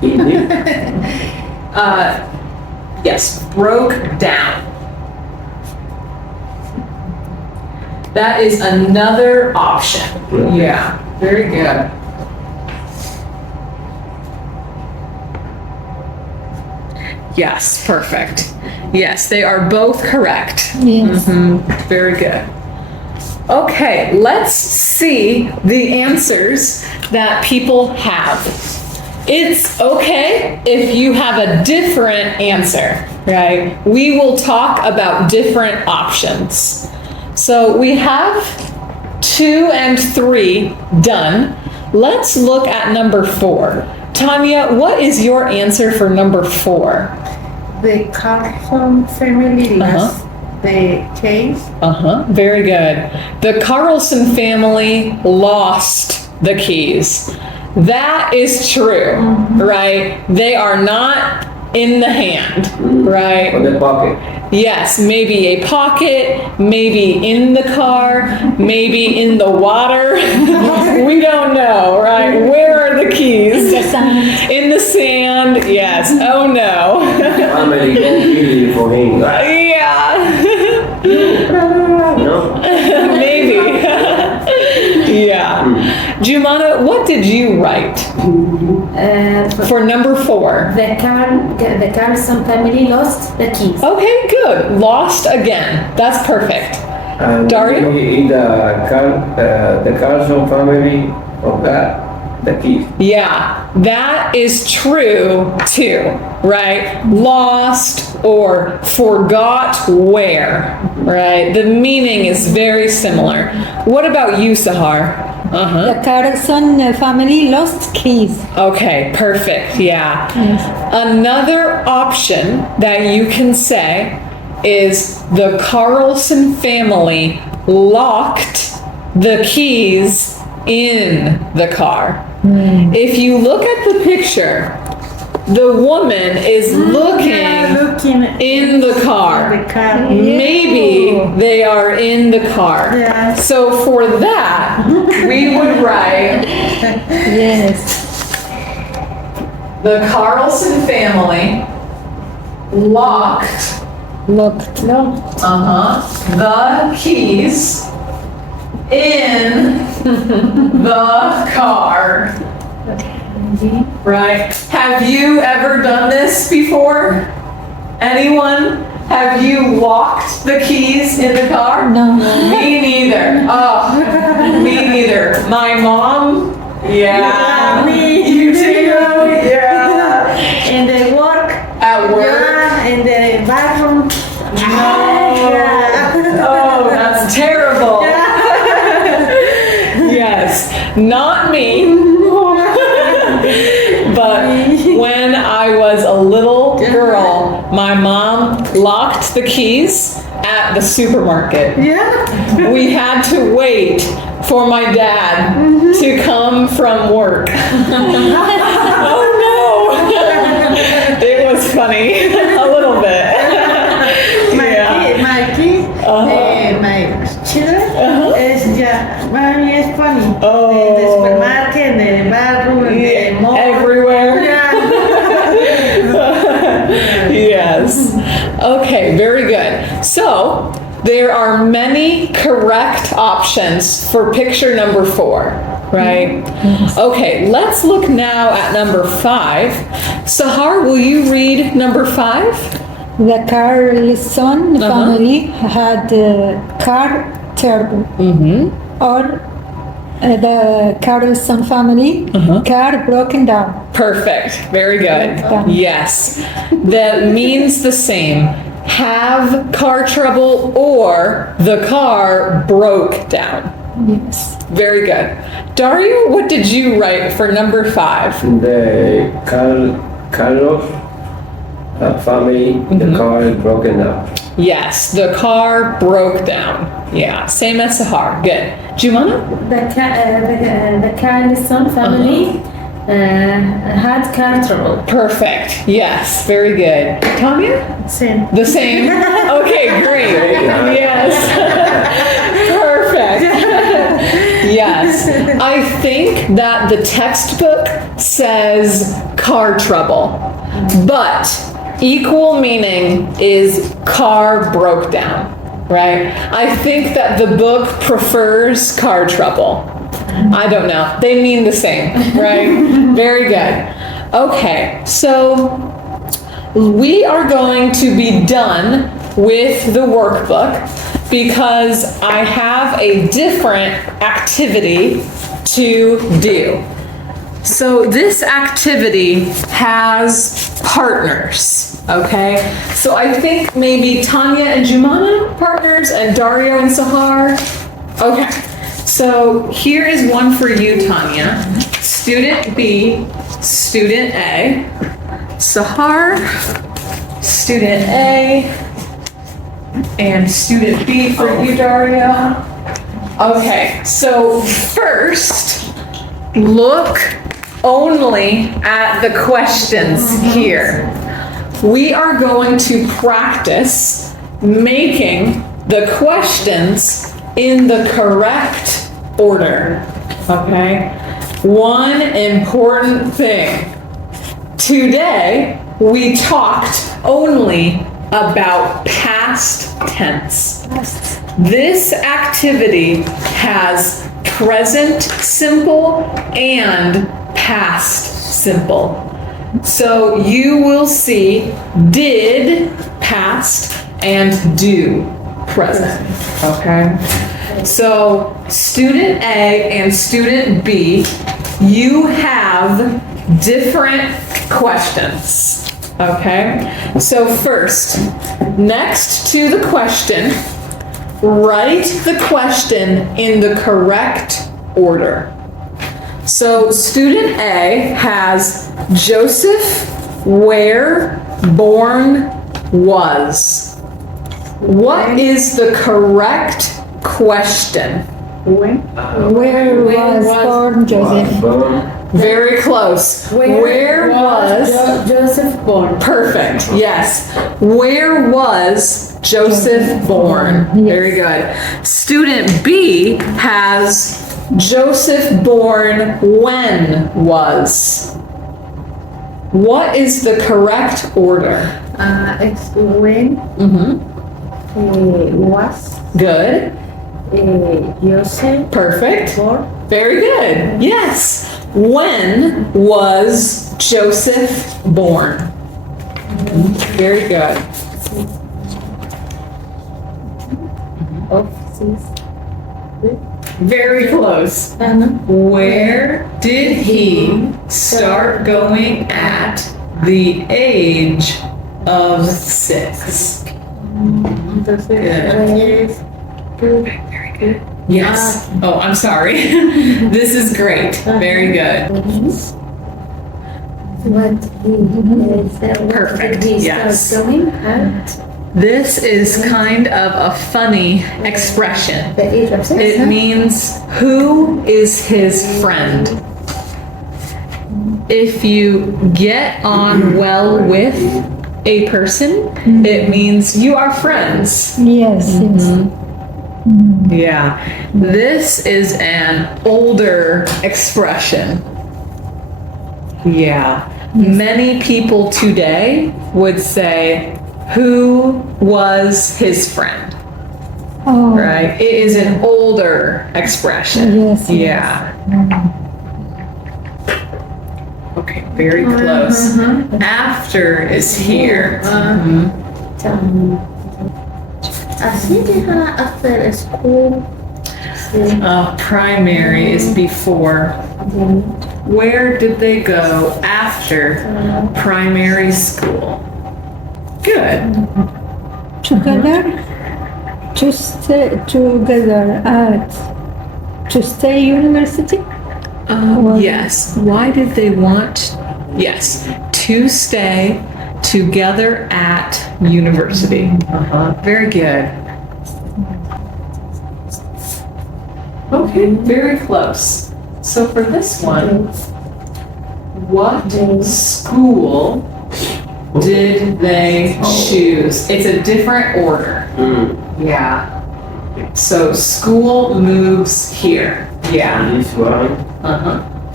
Indeed. Yes, broke down. That is another option. Yeah, very good. Yes, perfect. Yes, they are both correct. Yes. Very good. Okay, let's see the answers that people have. It's okay if you have a different answer, right? We will talk about different options. So we have 2 and 3 done. Let's look at number 4. Tanya, what is your answer for number 4? The Carlson family lost the case. Very good. The Carlson family lost the keys. That is true, right? They are not in the hand, right? On the pocket. Yes, maybe a pocket, maybe in the car, maybe in the water. We don't know, right? Where are the keys? In the sand, yes. Oh no. Family don't kill you for him. Yeah. No? Maybe. Yeah. Jumana, what did you write for number 4? The Carlson family lost the keys. Okay, good. Lost again. That's perfect. And Dario? maybe in the Carlson family forgot the keys. Yeah, that is true too, right? Lost or forgot where, right? The meaning is very similar. What about you, Sahar? The Carlson family lost keys. Okay, perfect. Yeah. Another option that you can say is the Carlson family locked the keys in the car. If you look at the picture, the woman is looking in the car. Maybe they are in the car. Yeah. So for that, we would write Yes. the Carlson family locked the keys in the car. Right? Have you ever done this before? Anyone? Have you locked the keys in the car? No. Me neither. Oh, me neither. My mom? Yeah. Me. You too? Yeah. In the work. At work? Yeah, in the bathroom. No. Yeah. Oh, that's terrible. Yes, not me. But when I was a little girl, my mom locked the keys at the supermarket. Yeah. We had to wait for my dad to come from work. Oh no! It was funny, a little bit. My kids, my children, is mommy is funny. Oh. In the supermarket, in the bathroom, in the mall. Everywhere. Yeah. Yes. Okay, very good. So, there are many correct options for picture number 4, right? Okay, let's look now at number 5. Sahar, will you read number 5? The Carlson family had car trouble. Or the Carlson family car broken down. Perfect. Very good. Yes. That means the same. Have car trouble or the car broke down. Yes. Very good. Dario, what did you write for number 5? The Carlos family, the car is broken up. Yes, the car broke down. Yeah, same as Sahar. Good. Jumana? The Carlson family had car trouble. Perfect. Yes, very good. Tanya? Same. The same? Okay, great. Yes. Perfect. Yes. I think that the textbook says car trouble. But equal meaning is car broke down, right? I think that the book prefers car trouble. I don't know. They mean the same, right? Very good. Okay, so we are going to be done with the workbook because I have a different activity to do. So this activity has partners, okay? So I think maybe Tanya and Jumana partners and Dario and Sahar. Okay, so here is one for you, Tanya. Student B, student A, Sahar, student A, and student B for you, Dario. Okay, so first, look only at the questions here. We are going to practice making the questions in the correct order, okay? One important thing. Today, we talked only about past tense. This activity has present simple and past simple. So you will see did past and do present, okay? So student A and student B, you have different questions, okay? So first, next to the question, write the question in the correct order. So student A has Joseph where born was. What is the correct question? Where was born Joseph? Very close. Where was Joseph born? Perfect. Yes. Where was Joseph born? Very good. Student B has Joseph born when was. What is the correct order? It's when was Good. Joseph Perfect. born? Very good. Yes. When was Joseph born? Very good. Very close. Where did he start going at the age of 6? Good. Very good. Yes. Oh, I'm sorry. This is great. Very good. Perfect. Yes. This is kind of a funny expression. It means who is his friend. If you get on well with a person, it means you are friends. Yes, yes. Yeah. This is an older expression. Yeah. Many people today would say, who was his friend? Oh, Right? It is an older expression. Yes, yes. Yeah. Okay, very close. After is here. After school. Primary is before. Where did they go after primary school? Good. together, to stay together at to stay university. Yes. Why did they want? Yes, to stay together at university. Very good. Okay, very close. So for this one, what school did they choose? It's a different order. Yeah. So school moves here. Yeah. This one.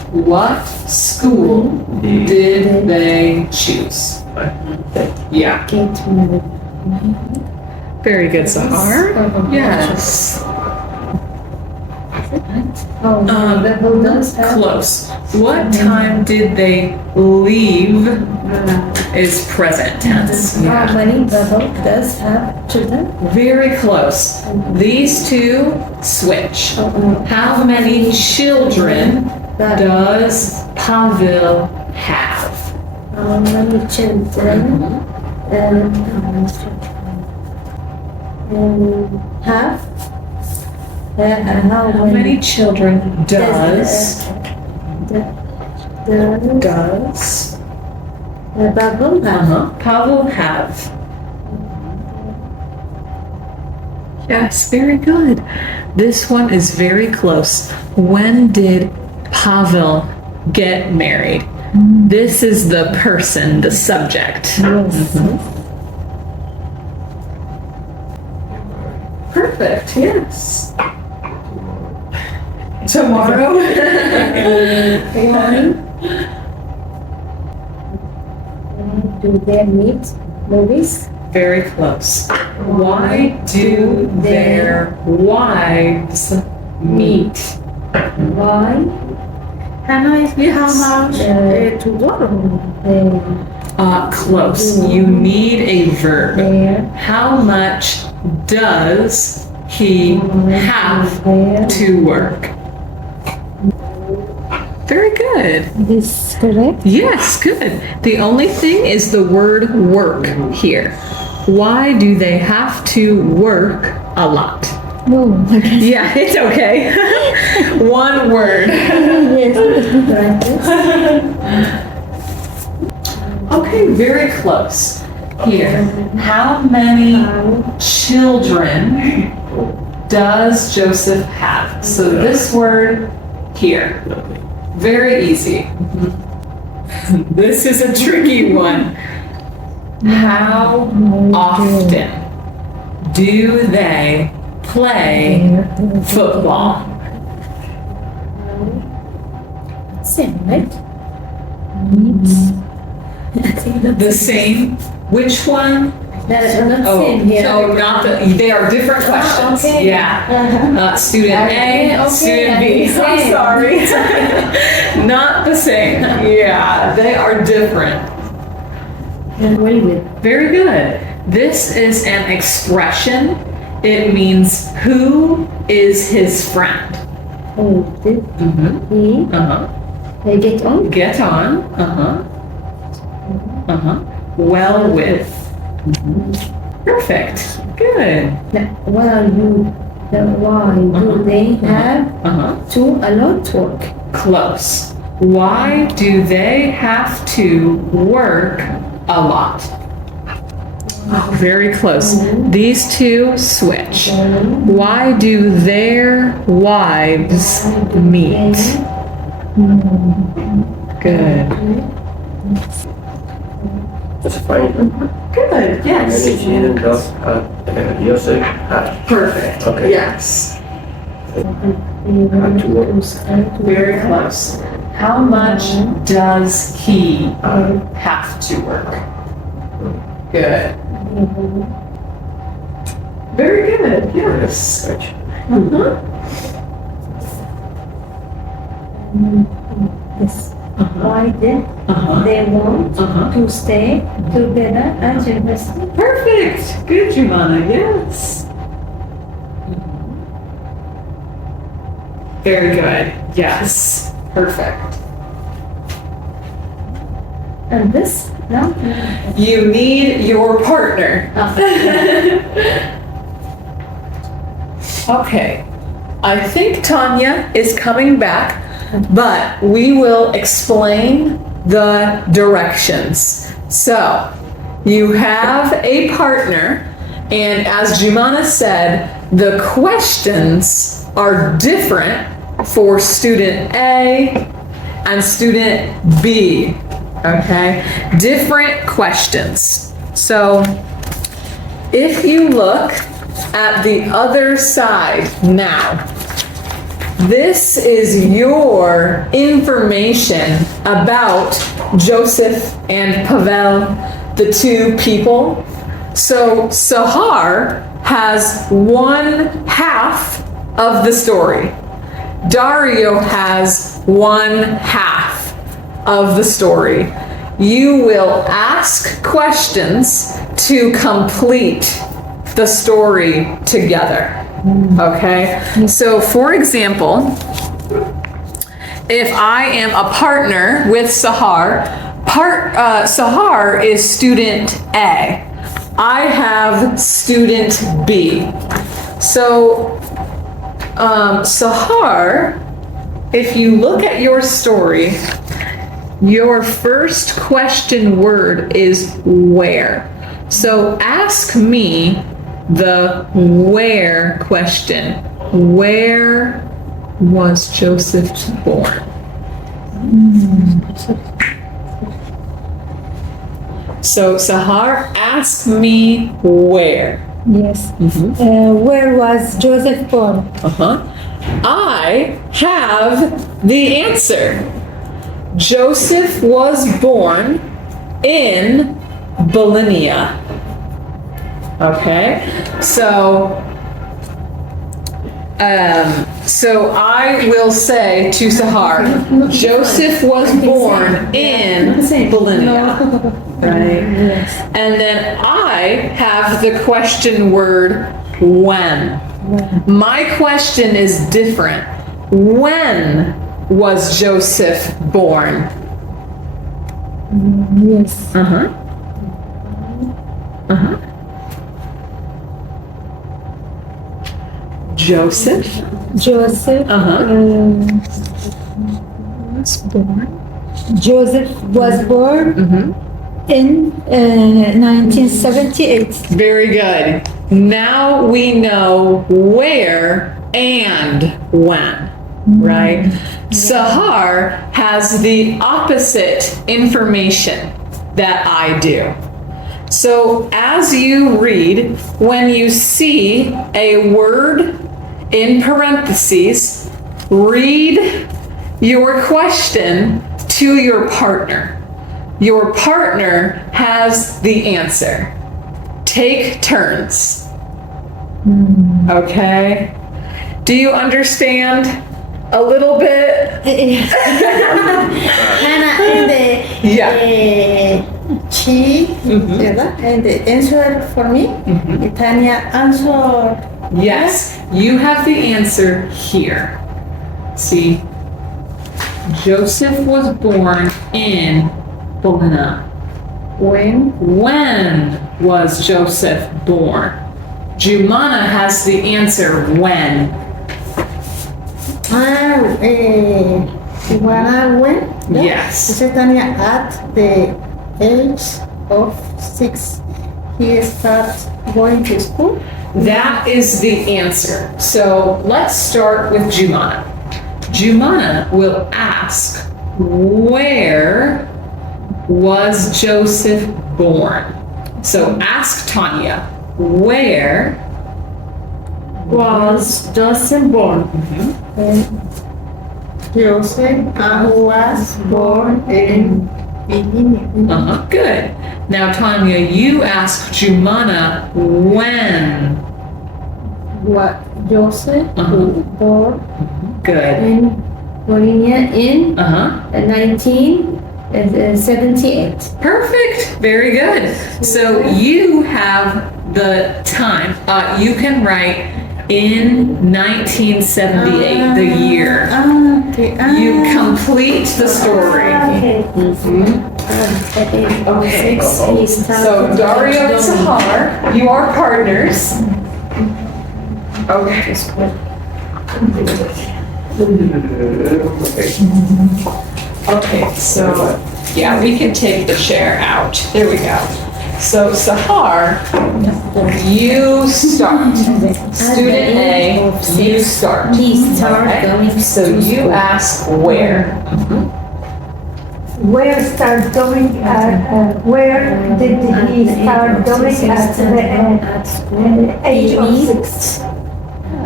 What school did they choose? Yeah. Get married. Very good, Sahar. Yes. Oh, the does have Close. What time did they leave? Is present tense. how Yeah. many bubble does have children? Very close. These two switch. How many children does Pavel have? How many children have? How How many children does the bubble have? Pavel have? Yes, very good. This one is very close. When did Pavel get married? This is the person, the subject. Perfect, yes. Tomorrow? Do they meet movies? Very close. Why do their wives meet? Why? Can I see how much to what? Close. You need a verb. There. How much does he have to work? Very good. this correct? Yes, good. The only thing is the word work here. Why do they have to work a lot? No. Yeah, it's okay. One word. Okay, very close. Here. How many children does Joseph have? So this word here. Very easy. This is a tricky one. How often do they play football? Same, right? The same? Which one? That is not Oh, same here. no, not the, they are different questions. okay. Yeah. Student A, Okay, student B. same. I'm sorry. Not the same. Yeah, they are different. Very good. Very good. This is an expression. It means who is his friend. Oh, did he Uh-huh. get on? Get on. Uh-huh. Uh-huh. Well with. Perfect. Good. Why do they have Uh-huh. to a lot work? Close. Why do they have to work a lot? Oh, very close. These two switch. Why do their wives meet? Good. That's fine. Good, yes. Joseph Perfect. Okay. Yes. had to work. Very close. How much does he have to work? Good. Very good, yes. Mhm. Yes. Why did Uh-huh. they want Uh-huh. to stay together at university? Perfect. Good, Giovanna. Yes. Very good. Yes. Perfect. And this? No? You need your partner. Okay. I think Tanya is coming back, but we will explain the directions. So, you have a partner, and as Jumana said, the questions are different for student A and student B. Okay? Different questions. So, if you look at the other side now, This is your information about Joseph and Pavel, the two people. So Sahar has 1/2 of the story. Dario has 1/2 of the story. You will ask questions to complete the story together. Okay? So for example, if I am a partner with Sahar, Sahar is student A. I have student B. So Sahar, if you look at your story, your first question word is where. So ask me the where question. Where was Joseph born? So Sahar, ask me where. Yes. Where was Joseph born? I have the answer. Joseph was born in Bolivia. Okay, so I will say to Sahar, Joseph was born in Bolivia, right? And then I have the question word when. My question is different. When was Joseph born? Yes. Joseph Joseph was born. Joseph was born in 1978. Very good. Now we know where and when, right? Sahar has the opposite information that I do. So as you read, when you see a word in parentheses, read your question to your partner. Your partner has the answer. Take turns. Okay? Do you understand a little bit? Hannah, and she and the answer for me. Tanya answer. Yes, you have the answer here. See, Joseph was born in Bolivia. When was Joseph born? Jumana has the answer when. When? Yes. Tanya at the age of 6, he starts going to school. That is the answer. So let's start with Jumana. Jumana will ask, where was Joseph born? So ask Tanya, where Was Joseph born? Joseph was born in Virginia. Good. Now, Tanya, you ask Jumana when. What Joseph was born Good. in Virginia in 1978. Perfect. Very good. So you have the time. You can write in 1978, the year. You complete the story. Okay. So Dario and Sahar, you are partners. Okay. Okay, so yeah, we can take the chair out. There we go. So Sahar, you start. Student A, you start. Please start Okay. going So you ask where. Where start going? Where did he start going at the age of 6?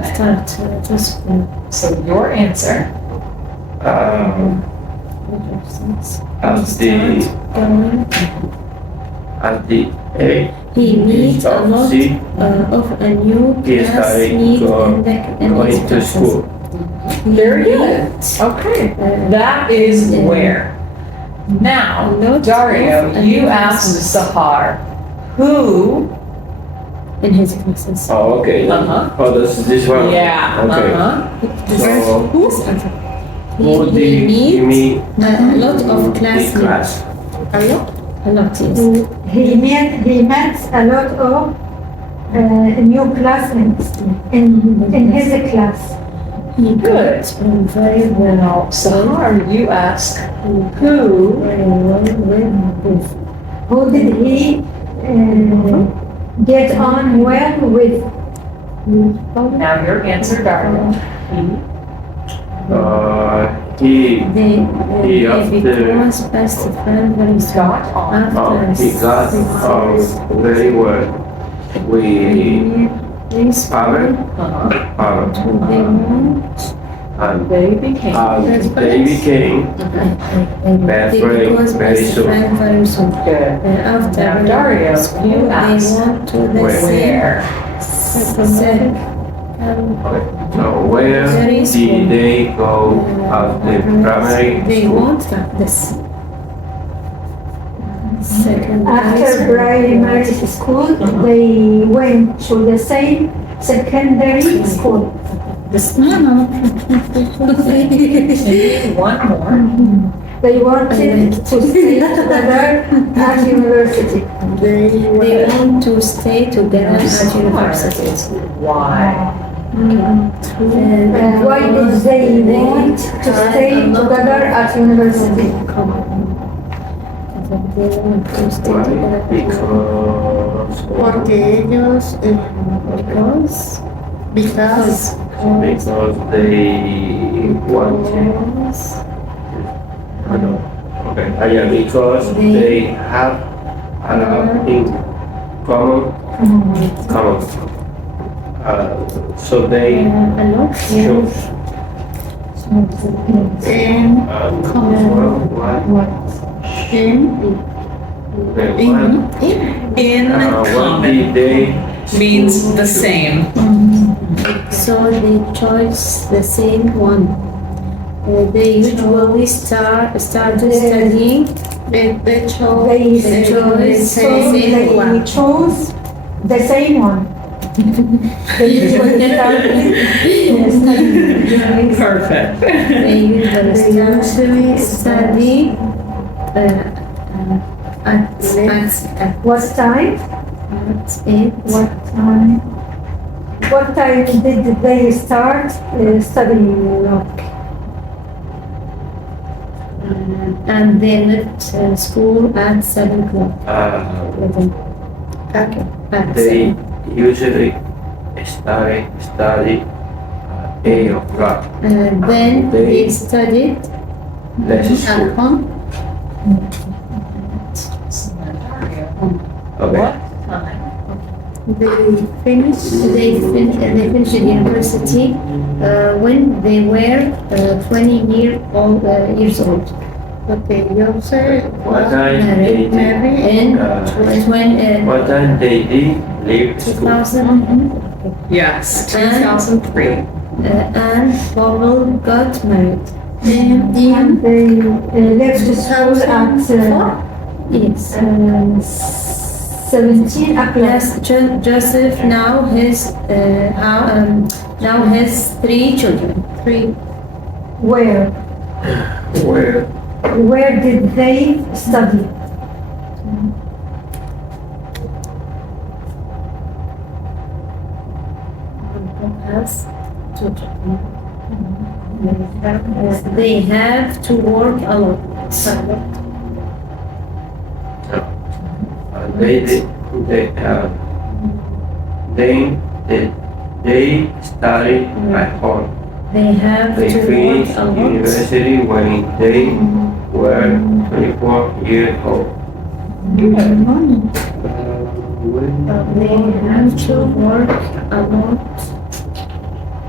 start to school. So your answer. At the age He meets a of lot 6, of a new he started classmates in going his to classes. school. Very good. Okay. That is where. Now, Dario, you asked Sahar, who? In his classes. Oh, okay. Uh-huh. Oh, this one. Yeah. Okay. This So, answer. who He did you meet a lot of in classmates. class? A lot? A lot, yes. He met a lot of new classmates in his class. He Good. got very well. Now, Sahar, you ask, who? Very well with this. Who did he get on well with? Now your answer, Dario. He They after- becomes best friend very soon. Got on. After he got very well. We this father, Uh-huh. they want and They became. they became best they friend becomes very best soon. friend very soon. Good. After Now, Dario, school, you they asked want to the where? Where? same So where Very did small. they go after primary They school? want like this. Second After primary school, they went to the same secondary school. One more. They wanted to stay together at university. They want to stay together at university. Why? Why did they want to stay together at university? They want to stay Why? together Because porque ellos because they wanted. Okay. Yeah, because they have a lot in common. So they a lot chose. in In what common did they means the same. so they choose the same one. They usually started studying. They chose They one. chose the same one. They usually started Perfect. They usually study at what time? it. What time did they start studying? And they left school at 7 o'clock. At they 7. usually study 8 o'clock. Then they studied Less at school. home. Okay. What time? They finished university when they were 20 years old. Okay, you say What time they did? in What time they did leave school? 2000 Yes, 2003. and Pavel got married. And they left school at Yes. 17 o'clock. Yes, Joseph now has 3 children. Where? Where did they study? Has 2 children. They have to work a lot. They study at home. They have They to work finished a lot. university when they were 24 years old. They have to work a lot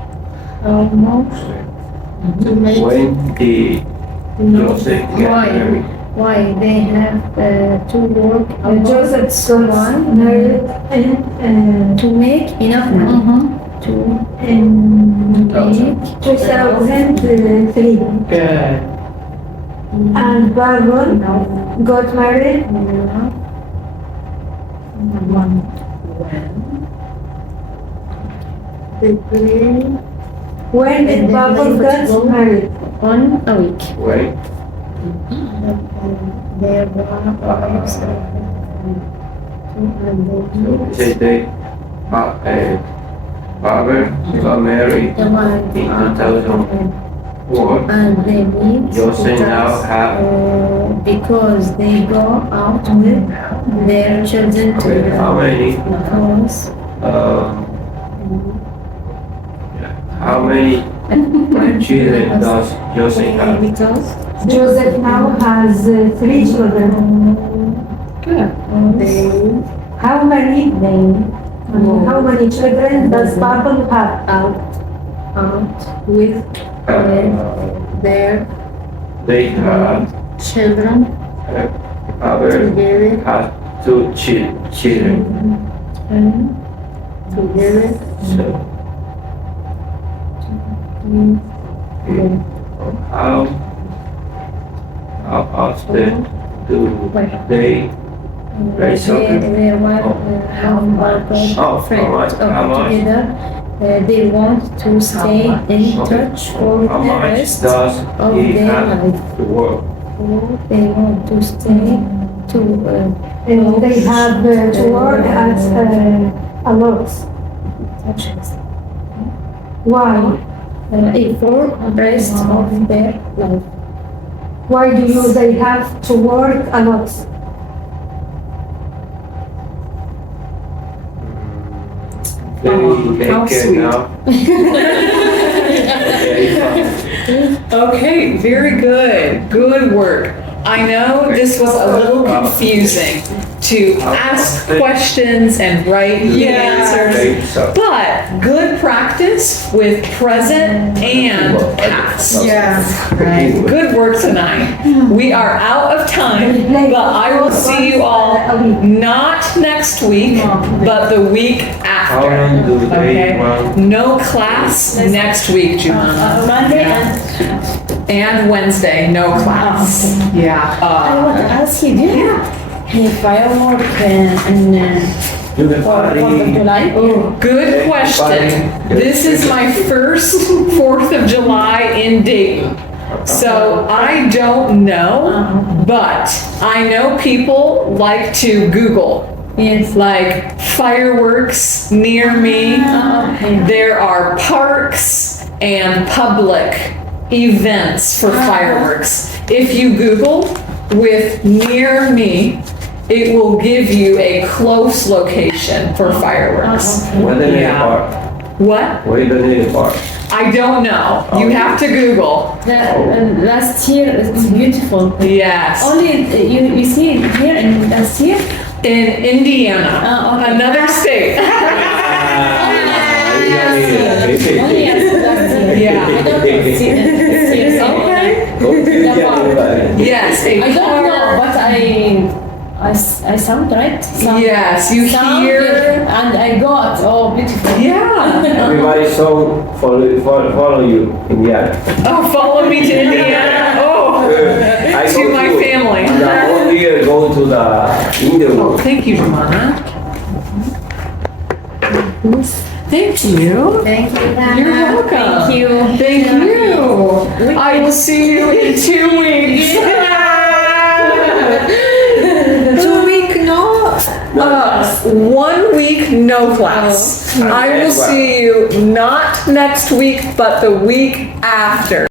almost to make. When did Joseph get Why? married? Why they have to work Joseph one got married to make enough money to in make 2003. Good. And Babel got married when did Babel got married? on a week. When? There were So it says they Robert got married in 2004. and they meet Joseph now have because they go out with their children how many because how many children does Joseph have? because Joseph now has 3 children. Good. they How many children does Babel have? out with their They have children Robert together has 2 children. and together So how often do they raise children? their wife have friends How much? together. They want to stay in touch for How the much rest does of he their have life. to work? They want to stay to They have to work at a lot. Why? for rest of their life. Why do they have to work a lot? They how take sweet. care now. Okay, very good. Good work. I know this was a little confusing to ask questions and write the answers, Okay, so but good practice with present and past. right. Good work tonight. We are out of time, but I will see you all not next week, but the week How long after. do they Okay? want? No class next week, Jumana. Monday And Wednesday, no class. Yeah. I want to ask you, do you have firework Do the for the party. July? Good question. This is my first 4th of July in Dayton. So I don't know, but I know people like to Google. Yes. Like fireworks near me. Okay. There are parks and public events for fireworks. If you Google with near me, it will give you a close location for fireworks. When they need a Yeah. park? What? Where do they need a park? I don't know. You have to Google. Last year it's beautiful. Yes. Only you see it here in last year. In Indiana, Okay. another state. Only last year. Yeah. I don't see it. Okay. Yes, a I don't car. know, but I sound right. Sound, Yes, you sound hear. and I got beautiful. Yeah. Everybody so follow you in the end. Oh, follow me to Indiana. Oh, to my family. And the whole year go to the interview. Oh, thank you, Jumana. Thank you. Thank you, You're welcome. Thank you. Thank you. I will see you in 2 weeks. 2 weeks, no? 1 week, no class. I will see you not next week, but the week after.